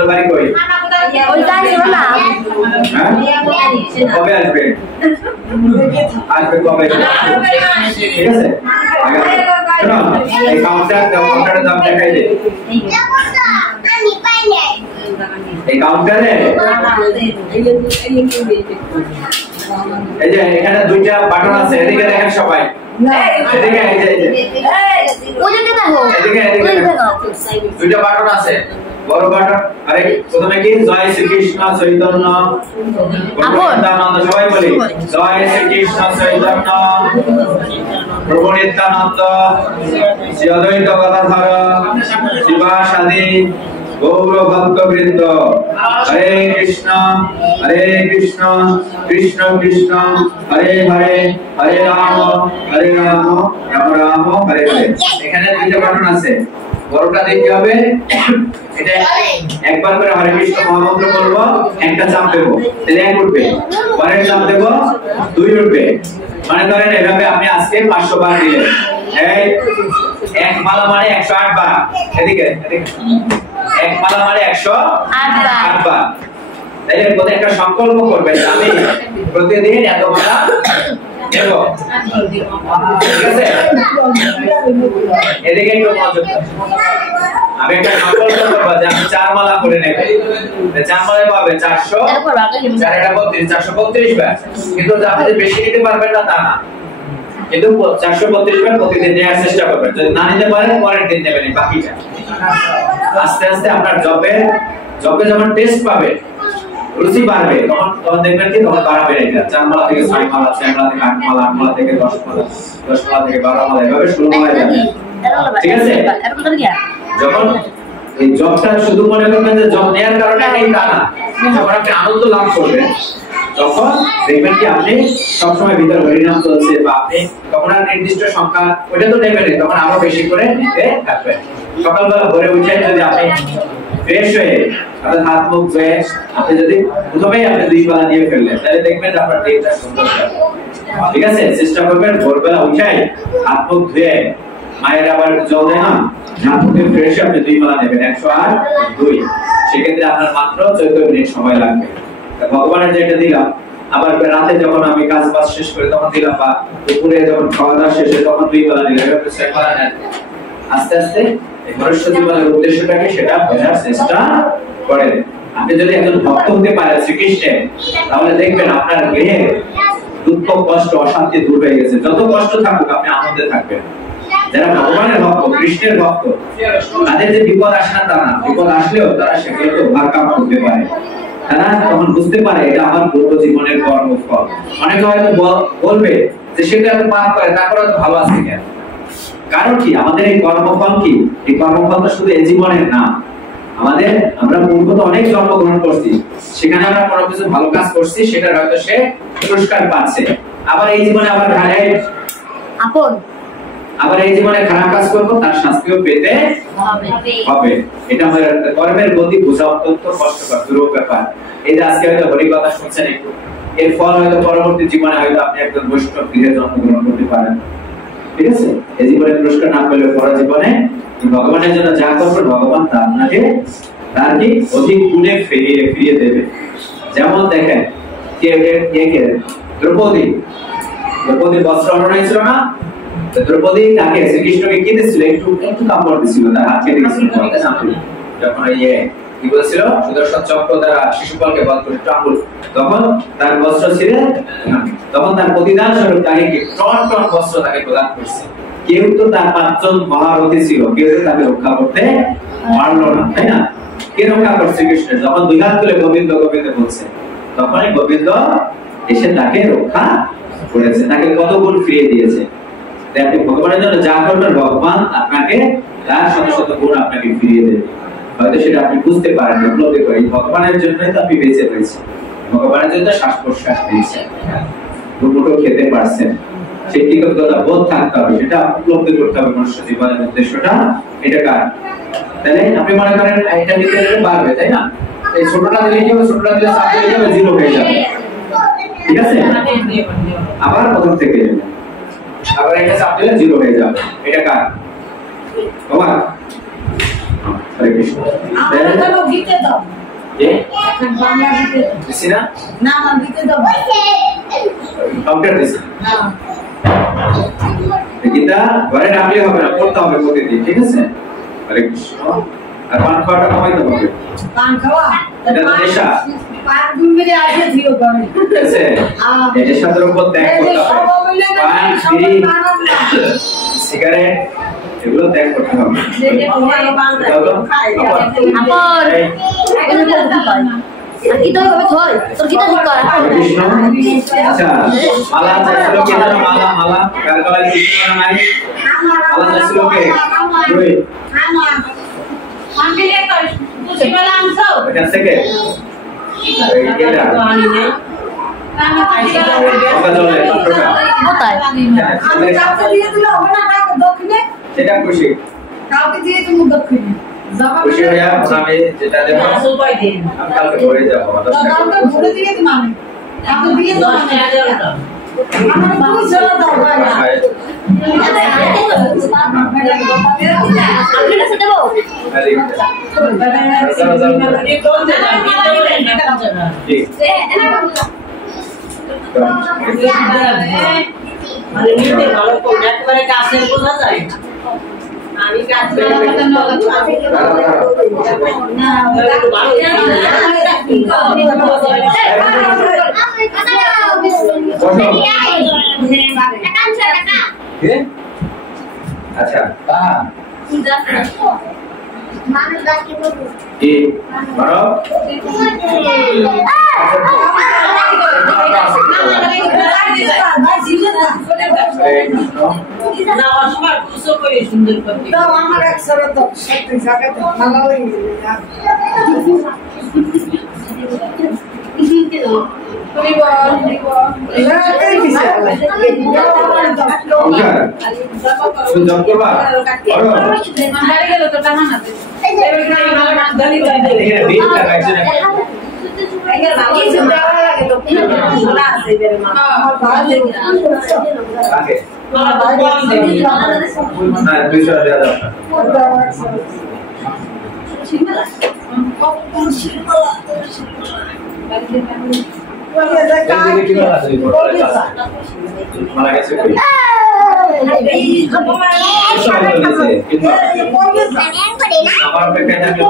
বাড়ি কই কবে আসবে আসবে কবে ঠিক আছে এই কাউন্টারের দাম দেখাই দে এই কাউন্টারে এই যে এখানে দুইটা বাটন আছে এদিকে দেখেন সবাই এদিকে এই যে এদিকে দুইটা বাটন আছে বড় বাটন আরে প্রথমে কি জয় শ্রীকৃষ্ণ চৈতন্য নিত্যানন্দ সবাই বলি জয় শ্রীকৃষ্ণ চৈতন্য প্রভু নিত্যানন্দ শ্রী অদ্বৈত গদাধর শিবাসাদি গৌর ভক্তবৃন্দ হরে কৃষ্ণ কৃষ্ণ কৃষ্ণ হরে হরে হরে রাম রাম রাম হরে হরে এখানে দুইটা বাটন আছে বড়টা দেখতে হবে এটা একবার করে হরে কৃষ্ণ মহামন্ত্র বলবো একটা চাপ দেব তাহলে এক উঠবে পরের চাপ দেব দুই উঠবে মনে করেন এভাবে আপনি আজকে 500 বার দিলেন এই এক মালা মানে 108 বার এদিকে এক মালা মানে 108 বার তাহলে প্রতি একটা সংকল্প করবেন আমি প্রতিদিন এত মালা দেব ঠিক আছে এদিকে একটু মনোযোগ আমি একটা সংকল্প করব যে আমি 4 মালা করে নেব 4 মালায় পাবে 400 4 এটা 432 বার কিন্তু আপনি বেশি নিতে পারবেন না তা না কিন্তু 432 বার প্রতিদিন নেওয়ার চেষ্টা করবেন যদি না নিতে পারেন পরের দিন নেবেন বাকিটা আস্তে আস্তে আপনার জবে যখন টেস্ট পাবে রুচি বাড়বে তখন দেখবেন কি তখন বাড়াবে এটা 4 মালা থেকে 6 মালা 6 মালা থেকে 8 মালা 8 মালা থেকে 10 মালা 10 মালা থেকে 12 মালা এভাবে 16 মালা যাবে ঠিক আছে যখন এই জবটা শুধু মনে করবেন যে জব নেয়ার কারণে এই তা না যখন আপনি আনন্দ লাভ করবেন তখন দেখবেন কি আপনি সব সময় ভিতর হরিনাম চলছে বা আপনি তখন আর নির্দিষ্ট সংখ্যা ওটা তো নেবেন তখন আরো বেশি করে নিতে থাকবেন সকালবেলা ভোরে উঠে যদি আপনি ফ্রেশ হয়ে আপনার হাত মুখ ধুয়ে আপনি যদি প্রথমেই আপনি 2 মালা দিয়ে ফেললেন তাহলে দেখবেন আপনার দিনটা সুন্দর যাবে ঠিক আছে চেষ্টা করবেন ভোরবেলা উঠে হাত মুখ ধুয়ে মায়ের আবার জল দেয় না হাত মুখে ফ্রেশ আপনি 2 মালা নেবেন 108 2 সেক্ষেত্রে আপনার মাত্র 14 মিনিট সময় লাগবে ভগবানের যেটা দিলাম আবার রাতে যখন আমি কাজ বাজ শেষ করে তখন দিলাম বা দুপুরে যখন খাওয়া দাওয়া শেষে তখন 2 মালা দিলাম এভাবে 6 মালা নেন আস্তে আস্তে এই সরস্বতী মালার উদ্দেশ্যটাকে সেটা বোঝার চেষ্টা করেন আপনি যদি একজন ভক্ত হতে পারেন শ্রীকৃষ্ণের তাহলে দেখবেন আপনার গৃহে দুঃখ কষ্ট অশান্তি দূর হয়ে গেছে যত কষ্ট থাকুক আপনি আনন্দে থাকবেন যারা ভগবানের ভক্ত কৃষ্ণের ভক্ত তাদের যে বিপদ আসে না তা না বিপদ আসলেও তারা সেগুলোকে ওভারকাম করতে পারে তারা তখন বুঝতে পারে এটা আমার পূর্ব জীবনের কর্মফল অনেকে হয়তো বলবে যে সেটা এত পাপ করে তারপরে তো ভালো আছে কেন কারণ কি আমাদের এই কর্মফল কি এই কর্মফলটা শুধু এই জীবনের না আমাদের আমরা পূর্বতে অনেক জন্মগ্রহণ করছি সেখানে আমরা কোনো কিছু ভালো কাজ করছি সেটা হয়তো সে পুরস্কার পাচ্ছে আবার এই জীবনে আবার আবার এই জীবনে খারাপ কাজ করবো তার শাস্তিও পেতে হবে এটা আমাদের কর্মের গতি বোঝা অত্যন্ত কষ্টকর দুরূহ ব্যাপার এই যে আজকে হয়তো হরি কথা শুনছেন একটু এর ফল হয়তো পরবর্তী জীবনে হয়তো আপনি একজন বৈষ্ণব গৃহে জন্মগ্রহণ করতে পারেন ঠিক আছে এই জীবনে পুরস্কার না পেলে পরের জীবনে ভগবানের জন্য যা করবেন ভগবান তা আপনাকে তার কি অধিক গুণে ফিরিয়ে দেবে যেমন দেখেন দ্রৌপদী বস্ত্র হরণ হয়েছিল না দ্রৌপদী তাকে শ্রীকৃষ্ণকে কি দিয়েছিল একটু কাপড় দিয়েছিল তার হাত কেটে দিয়েছিল যখন কি বলেছিল সুদর্শন চক্র দ্বারা শিশুপালকে বধ করে আঙ্গুল তখন তার বস্ত্র ছিঁড়ে তখন তার প্রতিদান স্বরূপ তাকে টন টন বস্ত্র তাকে প্রদান করছে কেউ তো তার পাঁচজন মহারথী ছিল, কেউ তো তাকে রক্ষা করতে পারলো না, তাই না? কে রক্ষা করছে? কৃষ্ণ। যখন দুই হাত তুলে গোবিন্দ গোবিন্দ বলছে, তখনই গোবিন্দ এসে তাকে রক্ষা করেছে, তাকে কত গুণ ফিরিয়ে দিয়েছে। আপনি ভগবানের জন্য যা করবেন, ভগবান আপনাকে তার শত শত গুণ আপনাকে ফিরিয়ে দেবে। হয়তো সেটা আপনি বুঝতে পারেন না, উপলব্ধি করেন। ভগবানের জন্যই তো আপনি বেঁচে রয়েছেন, ভগবানের জন্য শ্বাস প্রশ্বাস নিয়েছেন, দুটো খেতে পারছেন, সেই কৃতজ্ঞতা বোধ থাকতে হবে, সেটা উপলব্ধি করতে হবে। মনুষ্য জীবনের উদ্দেশ্যটা এটা কার? তাহলে আপনি মনে করেন এটা দিতে পারবে, তাই না? এই ছোটটা দিলে কি হবে? ছোটটা দিলে চাপ দিলে হবে, জিরো হয়ে যাবে, ঠিক আছে? আবার প্রথম থেকে আবার একটা চাপ দিলে জিরো হয়ে যাবে, এটা কার? তোমার। হরে কৃষ্ণ। আমাকে তো দিতে দাও। যে বাংলা দিতে দাও। দিছি না? না না দিতে দাও। কাউন্টার দিছি। না। গীতা ঘরে রাখলে হবে না, পড়তে হবে প্রতিদিন, ঠিক আছে? হরে কৃষ্ণ। আর পান খাওয়াটা কমাইতে হবে। পান খাওয়া? এটা তো নেশা। পান গুনগুলি আগে দিও করে। ঠিক আছে? এই নেশার উপর ত্যাগ করতে হবে। পান, বিড়ি, সিগারেট এগুলো ত্যাগ করতে হবে। আচ্ছা, মালা চাইছিল কে? মালা মালা কার গলায় কৃষ্ণ নাই? মালা চাইছিল কে? তুই। এখান থেকে এটা সেটা খুশি, কাউকে দিয়ে তুমি দক্ষিণে খুশি হইয়া আমি যেটা দেবো আমি কালকে ভরে যাবো। কাউকে ভরে দিয়ে দিন, আমি কাউকে দিয়ে দাও। আমার তুমি চলে দাও ভাই। আচ্ছা সুন্দর করতে আমার এক সরে তো সত্যি জায়গাতে ভালো হয়ে গেল। তুমি বল এটা এই বিষয় জব করবা মারি গেল তো টানা না এবার ভালো না দলি দলি এখানে বিল লাগাইছে না কিছু দেওয়া লাগে তো শোনা আছে এর মা আমার ভালো আগে আমার ভালো না 200 টাকা দাও মারা গেছে কই আমার অপেক্ষায় থাকলে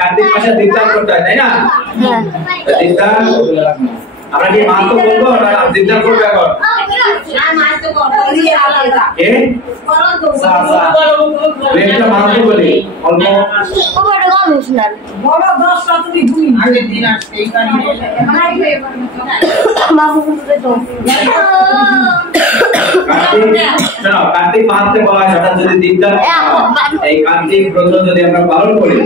কার্তিক মাসে দীপদান করতে হয়, তাই না? দীপদান আমরা কি মাছ তো বলবো না দীপদান করবো এখন? মাছ বলি অল্প বড় 10টা তুমি ঘুমি আগের দিন আসছে এই কারণে কার্তিক মাহাত্মে বলা হয় হঠাৎ যদি দীপদান এই কার্তিক ব্রত যদি আমরা পালন করি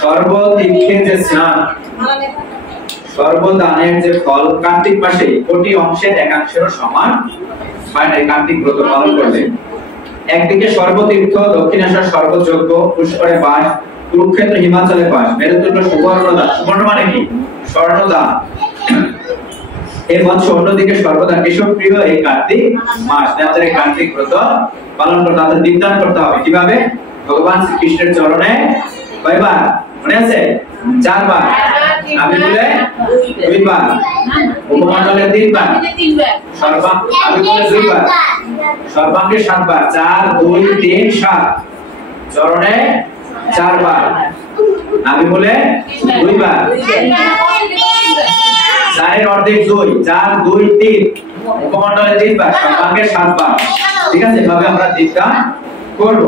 সর্বতীর্থে যে স্নান সর্বদানের যে ফল কার্তিক মাসে কোটি অংশের একাংশের সমান হয় না। কার্তিক ব্রত পালন করলে একদিকে সর্বতীর্থ, দক্ষিণেশ্বর সর্বযজ্ঞ, পুষ্করে বাস, কুরুক্ষেত্র হিমাচলের পাশ, মেরুদণ্ড সুবর্ণদা। সুবর্ণ মানে কি? স্বর্ণদা। এবং অন্যদিকে সর্বদা কেশবপ্রিয় এই কার্তিক মাস, আমাদের এই কার্তিক ব্রত পালন করতে, আমাদের দীপদান করতে হবে। কিভাবে? ভগবান শ্রীকৃষ্ণের চরণে কয়বার? মনে আছে? 4 বার। আমি বলে 2 বার, উপমণ্ডলে 3 বার, আমি বলে 2 বার, সর্বাঙ্গে 7 বার। 4 2 3 7, চরণে 4 বার, আমি বলে 2 বার, 4 অর্ধেক 2, 4 2 3, উপমণ্ডলে 3 বার, সর্বাঙ্গে 7 বার। ঠিক আছে? এভাবে আমরা দীপদান করব।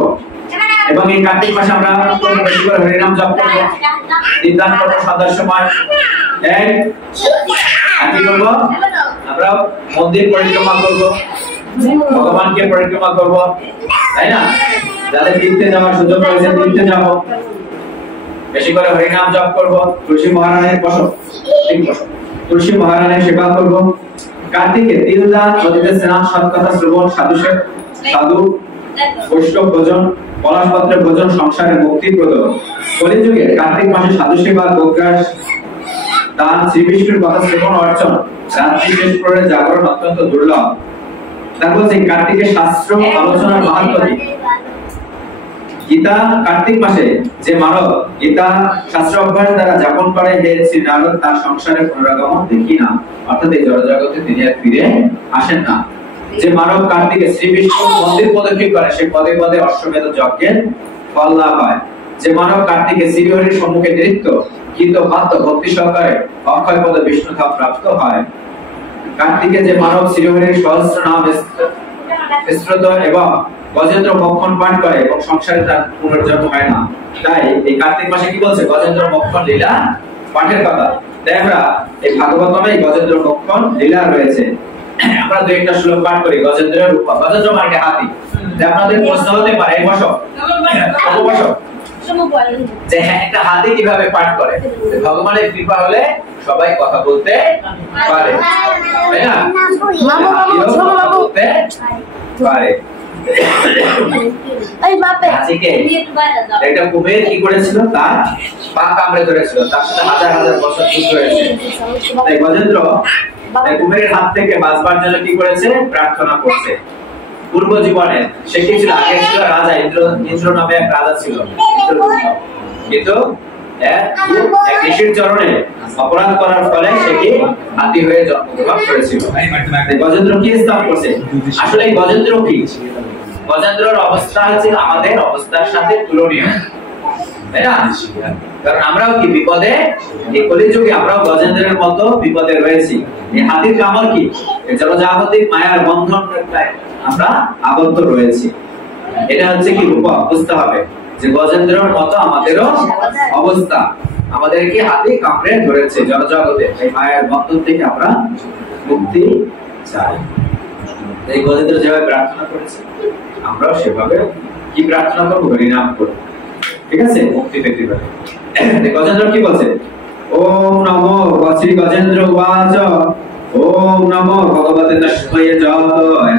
এবং এই কার্তিক মাসে আমরা বেশি করে হরিনাম জপ করব, দীপদান করব সন্ধ্যার সময়। কি করব? আমরা মন্দির পরিক্রমা করব, ভগবানকে পরিক্রমা করব, তাই না? যাদের তীর্থে যাওয়ার সুযোগ হয়েছে তীর্থে যাব, বেশি করে হরিনাম জপ করব, তুলসী মহারানীর তুলসী মহারানীর সেবা করব। কার্তিকে তিলদান, নদীতে স্নান, সৎকথা শ্রবণ, সাধু বৈষ্ণব ভোজন, পলাশপত্রের ভোজন সংসারে মুক্তিপ্রদ। কলিযুগে কার্তিক মাসে সাধু সেবা, গোগ্রাস দান, শ্রী বিষ্ণুর কথা শ্রবণ, অর্চন, রাত্রি শেষ করে জাগরণ অত্যন্ত দুর্লভ। তারপর বলছে কার্তিকের শাস্ত্র আলোচনার মাহাত্ম্য কি? গীতা কার্তিক মাসে যে মানব গীতা শাস্ত্র অভ্যাস দ্বারা যাপন করে, হে শ্রী নারদ তার সংসারে পুনরাগমন দেখি না, অর্থাৎ এই জড়জগতে তিনি আর ফিরে আসেন না। যে মানব কার্তিকে শ্রী বিষ্ণুর মন্দির প্রদক্ষিণ করে, সে পদে পদে অশ্বমেধ যজ্ঞের ফল লাভ হয়। যে মানব কার্তিকে শ্রীহরির সম্মুখে নৃত্য গীত বাদ্য ভক্তি সহকারে অক্ষয় পদে বিষ্ণু ধাম প্রাপ্ত হয়। কার্তিকে যে মানব শ্রীহরির সহস্র নাম স্তোত্র এবং গজেন্দ্র মক্ষণ পাঠ করে এবং সংসারে তার পুনর্জন্ম হয় না। তাই এই কার্তিক মাসে কি বলছে? গজেন্দ্র মক্ষণ লীলা পাঠের কথা। তাই আমরা এই ভাগবতমে গজেন্দ্র মক্ষণ লীলা রয়েছে। আমরা 2-1টা শ্লোক পাঠ করি। গজেন্দ্রের রূপ, গজেন্দ্র মানে হাতি। আপনাদের প্রশ্ন হতে পারে, বসো যে হ্যাঁ, একটা হাতি কিভাবে পাঠ করে? ভগবানের কৃপা হলে সবাই কথা বলতে পারে, তাই না? বলতে পারে। একটা কুমির কি করেছিল? তার পা কামড়ে ধরেছিল, তার সাথে হাজার হাজার বছর যুদ্ধ হয়েছে। তাই গজেন্দ্র কুমিরের হাত থেকে বাঁচবার জন্য কি করেছে? প্রার্থনা করছে। পূর্ব জীবনে সে কি ছিল? আগে ছিল রাজা, ইন্দ্র নামে এক রাজা ছিল, কিন্তু এক ঋষির চরণে অপরাধ করার ফলে সে কি হাতি হয়ে জন্মগ্রহণ করেছিল। গজেন্দ্র কি স্থান করছে? আসলে এই গজেন্দ্র কি? গজেন্দ্রের অবস্থা হচ্ছে আমাদের অবস্থার সাথে তুলনীয়, তাই না? কারণ আমরাও কি বিপদে, এই কলিযুগে আমরাও গজেন্দ্রের মতো বিপদে রয়েছি। এই হাতির কামড় কি? জড়জাগতিক মায়ার বন্ধন আমরা আবদ্ধ রয়েছি। এটা হচ্ছে কি রূপক, বুঝতে হবে যে গজেন্দ্রের মতো আমাদেরও অবস্থা। আমাদের কি হাতি কামড়ে ধরেছে জড়জগতে, এই মায়ার বন্ধন থেকে আমরা মুক্তি চাই। এই গজেন্দ্র যেভাবে প্রার্থনা করেছে, আমরাও সেভাবে কি প্রার্থনা করবো? হরিনাম করবো, ঠিক আছে? মুক্তি পেতে পারে। গজেন্দ্র কি বলছে? ওম নমো শ্রী গজেন্দ্র উবাচ ওম নমো ভগবতে তস্মৈ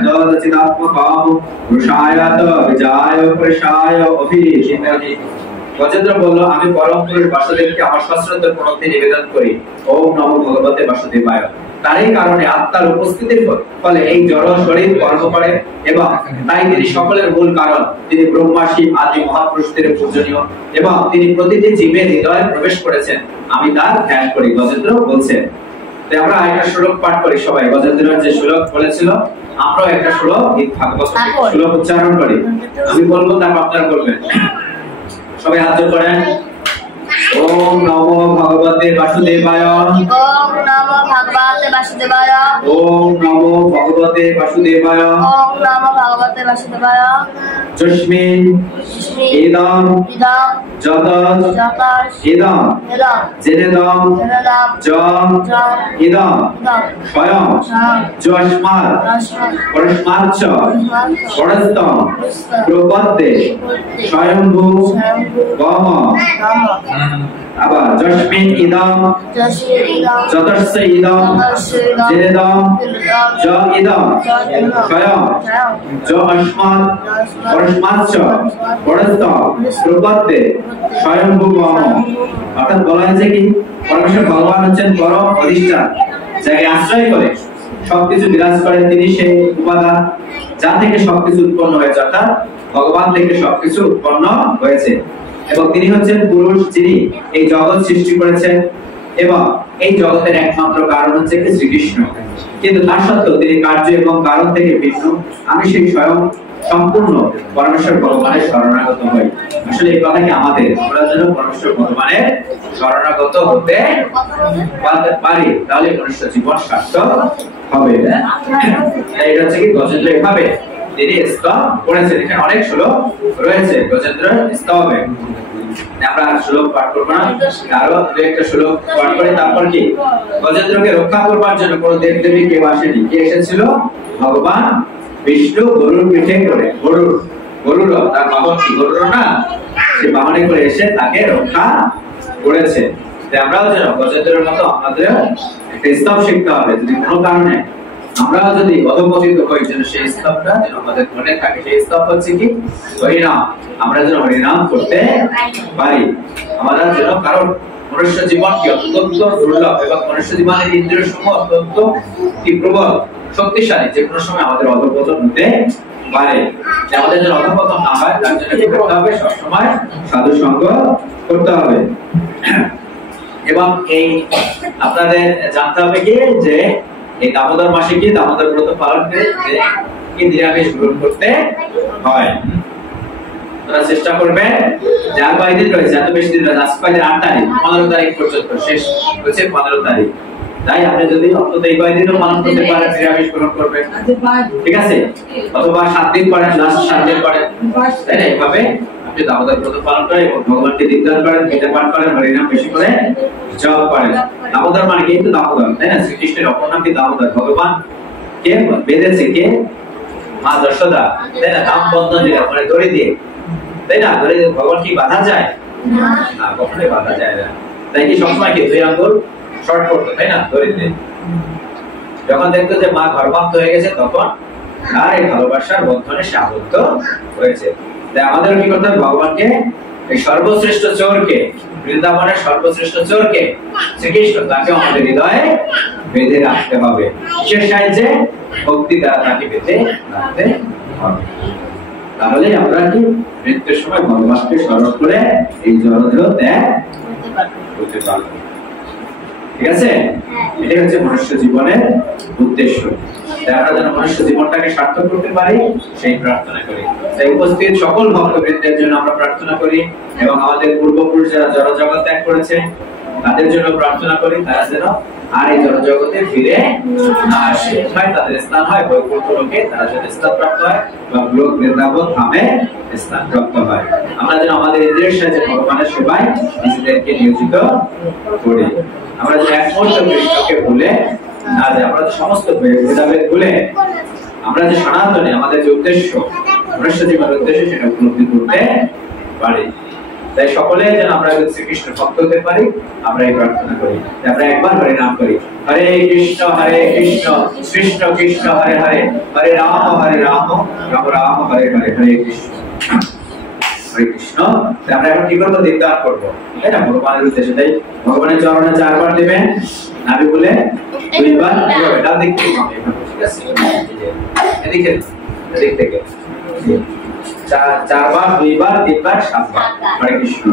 যৎচিদাত্মকং পুরুষায়ত বিজয় পুরুষায় অভিষিক্ততি। গজেন্দ্র বলল, আমি পরম পুরুষ বাসুদেবকে আমার সশ্রদ্ধ প্রণতি নিবেদন করি। ওম নমো ভগবতে বাসুদেবায়। তারই কারণে আত্মার উপস্থিতির ফলে এই জড় শরীর কর্ম করে এবং তাই তিনি সকলের মূল কারণ। তিনি ব্রহ্মা, শিব আদি মহাপুরুষদের পূজনীয় এবং তিনি প্রতিটি জীবের হৃদয়ে প্রবেশ করেছেন। আমি তার ধ্যান করি, গজেন্দ্র বলছেন। তাই আমরা একটা শ্লোক পাঠ করি সবাই। গজেন্দ্র যে শ্লোক বলেছিল, আমরাও একটা শ্লোক ভাগবত শ্লোক উচ্চারণ করি। আমি বলবো, তারপর আপনারা বলবেন। সবাই হাত জোড় করেন। ওম নমো ভগবতে বাসুদেবায়। ওম নমো ভগবতে বাসুদেবায়। ওম নমো ভগবতে বাসুদেবায়। ওম নমো ভগবতে বাসুদেবায়। যস্মিন ইদম যতস ইদম জেনেদম যম ইদম স্বয়ং যস্মাৎ পরস্মাচ্চ পরস্তম প্রপদ্যে স্বয়ম্ভু গম। আবার যস্মিন ইদম যতস্য ইদম জেনেদম জ ইদম স্বয়ং জ অস্মাৎ পরস্মাৎ পরস্তম প্রপদ্যে স্বয়ংভূমঃ। অর্থাৎ বলা হয়েছে কি পরমেশ্বর ভগবান হচ্ছেন পরম অধিষ্ঠান, যাকে আশ্রয় করে সবকিছু বিরাজ করেন। তিনি সেই উপাদান যা থেকে সবকিছু উৎপন্ন হয়েছে, অর্থাৎ ভগবান থেকে সবকিছু উৎপন্ন হয়েছে। এবং তিনি হচ্ছেন পুরুষ যিনি এই জগৎ সৃষ্টি করেছেন, এবং এই জগতের একমাত্র কারণ হচ্ছে কি শ্রীকৃষ্ণ। কিন্তু তার সত্ত্বেও তিনি কার্য এবং কারণ থেকে ভিন্ন। আমি সেই স্বয়ং সম্পূর্ণ পরমেশ্বর ভগবানের শরণাগত হই। আসলে এই কথা কি আমাদের, আমরা যেন পরমেশ্বর ভগবানের শরণাগত হতে পারি, তাহলে মনুষ্য জীবন সার্থক হবে। এটা হচ্ছে কি গজেন্দ্র এভাবে তিনি স্তব করেছেন। এখানে অনেক শ্লোক রয়েছে গজেন্দ্র স্তবে, আমরা শ্লোক পাঠ করবো না, আরো দু একটা শ্লোক পাঠ করে তারপর কি গজেন্দ্রকে রক্ষা করবার জন্য কোন দেব দেবী কেউ আসেনি। কে এসেছিল? ভগবান বিষ্ণু গরুর পিঠে করে, গরুর তার বাহন কি গরুর না, সে বাহনে করে এসে তাকে রক্ষা করেছে। আমরাও যেন গজেন্দ্রের মতো আমাদের একটা স্তব শিখতে হবে। যদি কোনো কারণে আমরাও যদি অধঃপতিত হই, যেন সেই স্তবটা যেন আমাদের মনে থাকে। সেই স্তব হচ্ছে কি হরিনাম। আমরা যেন হরিনাম করতে পারি। আমাদের যেন, কারণ মনুষ্য জীবন কি অত্যন্ত দুর্লভ, এবং মনুষ্য জীবনের ইন্দ্রিয় সমূহ অত্যন্ত কি প্রবল শক্তিশালী, যে কোনো সময় আমাদের অধঃপতন হতে পারে। আমাদের যেন অধঃপতন না হয় তার জন্য কি করতে হবে? সবসময় সাধু সঙ্গ করতে হবে। এবং এই আপনাদের জানতে হবে কি যে এই দামোদর মাসে কি দামোদর ব্রত পালন করে কি নিরামিষ গ্রহণ করতে হয়। তোরা চেষ্টা করবে যে আর কয়েকদিন রয়েছে, এত বেশি দিন রয়েছে, আজকে 8 তারিখ, 15 তারিখ পর্যন্ত, শেষ হচ্ছে 15 তারিখ। তাই আপনি যদি অন্তত এই কয়েকদিনও পালন করতে পারেন, নিরামিষ গ্রহণ করবেন, ঠিক আছে? অথবা 7 দিন পরে, লাস্ট 7 দিন পরে, তাই না? এইভাবে আপনি দামোদর ব্রত পালন করেন এবং ভগবানকে দীপদান করেন, গীতা পাঠ করেন, হরিনাম বেশি করে জপ করেন। দামোদর মানে কিন্তু দামোদর, তাই না? শ্রীকৃষ্ণের অপর নাম কি দামোদর। ভগবান কে বেঁধেছে? কে? মা যশোদা, তাই না? নাম বন্ধন দিলে মানে দড়ি দিয়ে, তাই না? দড়ি দিয়ে ভগবান কি বাধা যায় না, কখনোই বাধা যায় না। তাই কি সবসময় কি 2 আঙ্গুল শর্ট করতো, তাই না? দড়ি দিয়ে যখন দেখতো যে মা গর্ভান্ত হয়ে গেছে, তখন আর এই ভালোবাসার বন্ধনে সে আবদ্ধ হয়েছে। তাই আমাদের কি করতে হবে? ভগবানকে, এই সর্বশ্রেষ্ঠ চোরকে, বৃন্দাবনের সর্বশ্রেষ্ঠ চোরকে শ্রীকৃষ্ণ, তাকে আমাদের হৃদয়ে বেঁধে রাখতে হবে। সে সাহায্যে ভক্তি দ্বারা তাকে বেঁধে রাখতে হবে। তাহলে আমরা কি মৃত্যুর সময় ভগবানকে স্মরণ করে এই জড়দেহ ত্যাগ করতে পারবো। ঠিক আছে? এটাই হচ্ছে মনুষ্য জীবনের উদ্দেশ্য। আমরা যেন মনুষ্য জীবনটাকে সার্থক করতে পারি, সেই প্রার্থনা করি। তাই উপস্থিত সকল ভক্তবৃন্দের জন্য আমরা প্রার্থনা করি, এবং আমাদের পূর্বপুরুষ যারা জড় জগৎ ত্যাগ করেছে তাদের জন্য প্রার্থনা করি, তারা যেন আর এই জড় জগতে ফিরে না আসে। হয় তাদের স্থান হয় বৈকুণ্ঠ লোকে, তারা যেন স্থান প্রাপ্ত হয়, বা লোক বৃন্দাবন ধামে স্থান প্রাপ্ত হয়। আমরা যেন আমাদের ইন্দ্রিয়ের সাথে ভগবানের সেবায় নিজেদেরকে নিয়োজিত করি। আমরা যেন এক মুহূর্ত কৃষ্ণকে ভুলে না যাই। আমরা সমস্ত ভেদাভেদ ভুলে আমরা যে সনাতনে আমাদের যে উদ্দেশ্য, মনুষ্য জীবনের উদ্দেশ্য, সেটা উপলব্ধি করতে পারি। তাই সকলে যেন আমরা শ্রীকৃষ্ণ ভক্ত হতে পারি, আমরা এই প্রার্থনা করি। আমরা একবার হরে নাম করি, হরে কৃষ্ণ কৃষ্ণ কৃষ্ণ হরে হরে, হরে রাম রাম রাম হরে হরে, হরে কৃষ্ণ হরে কৃষ্ণ। আমরা এখন কি করবো? দীপদান করবো, তাই না? ভগবানের উদ্দেশ্যে। তাই ভগবানের চরণে 4 বার দেবেন, নাভি বলে 2 বার, ডান দিক থেকে, ঠিক আছে? এদিকে, এদিক থেকে 4 বার, 2 বার, 3 বার, 7 বার। হরে কৃষ্ণ।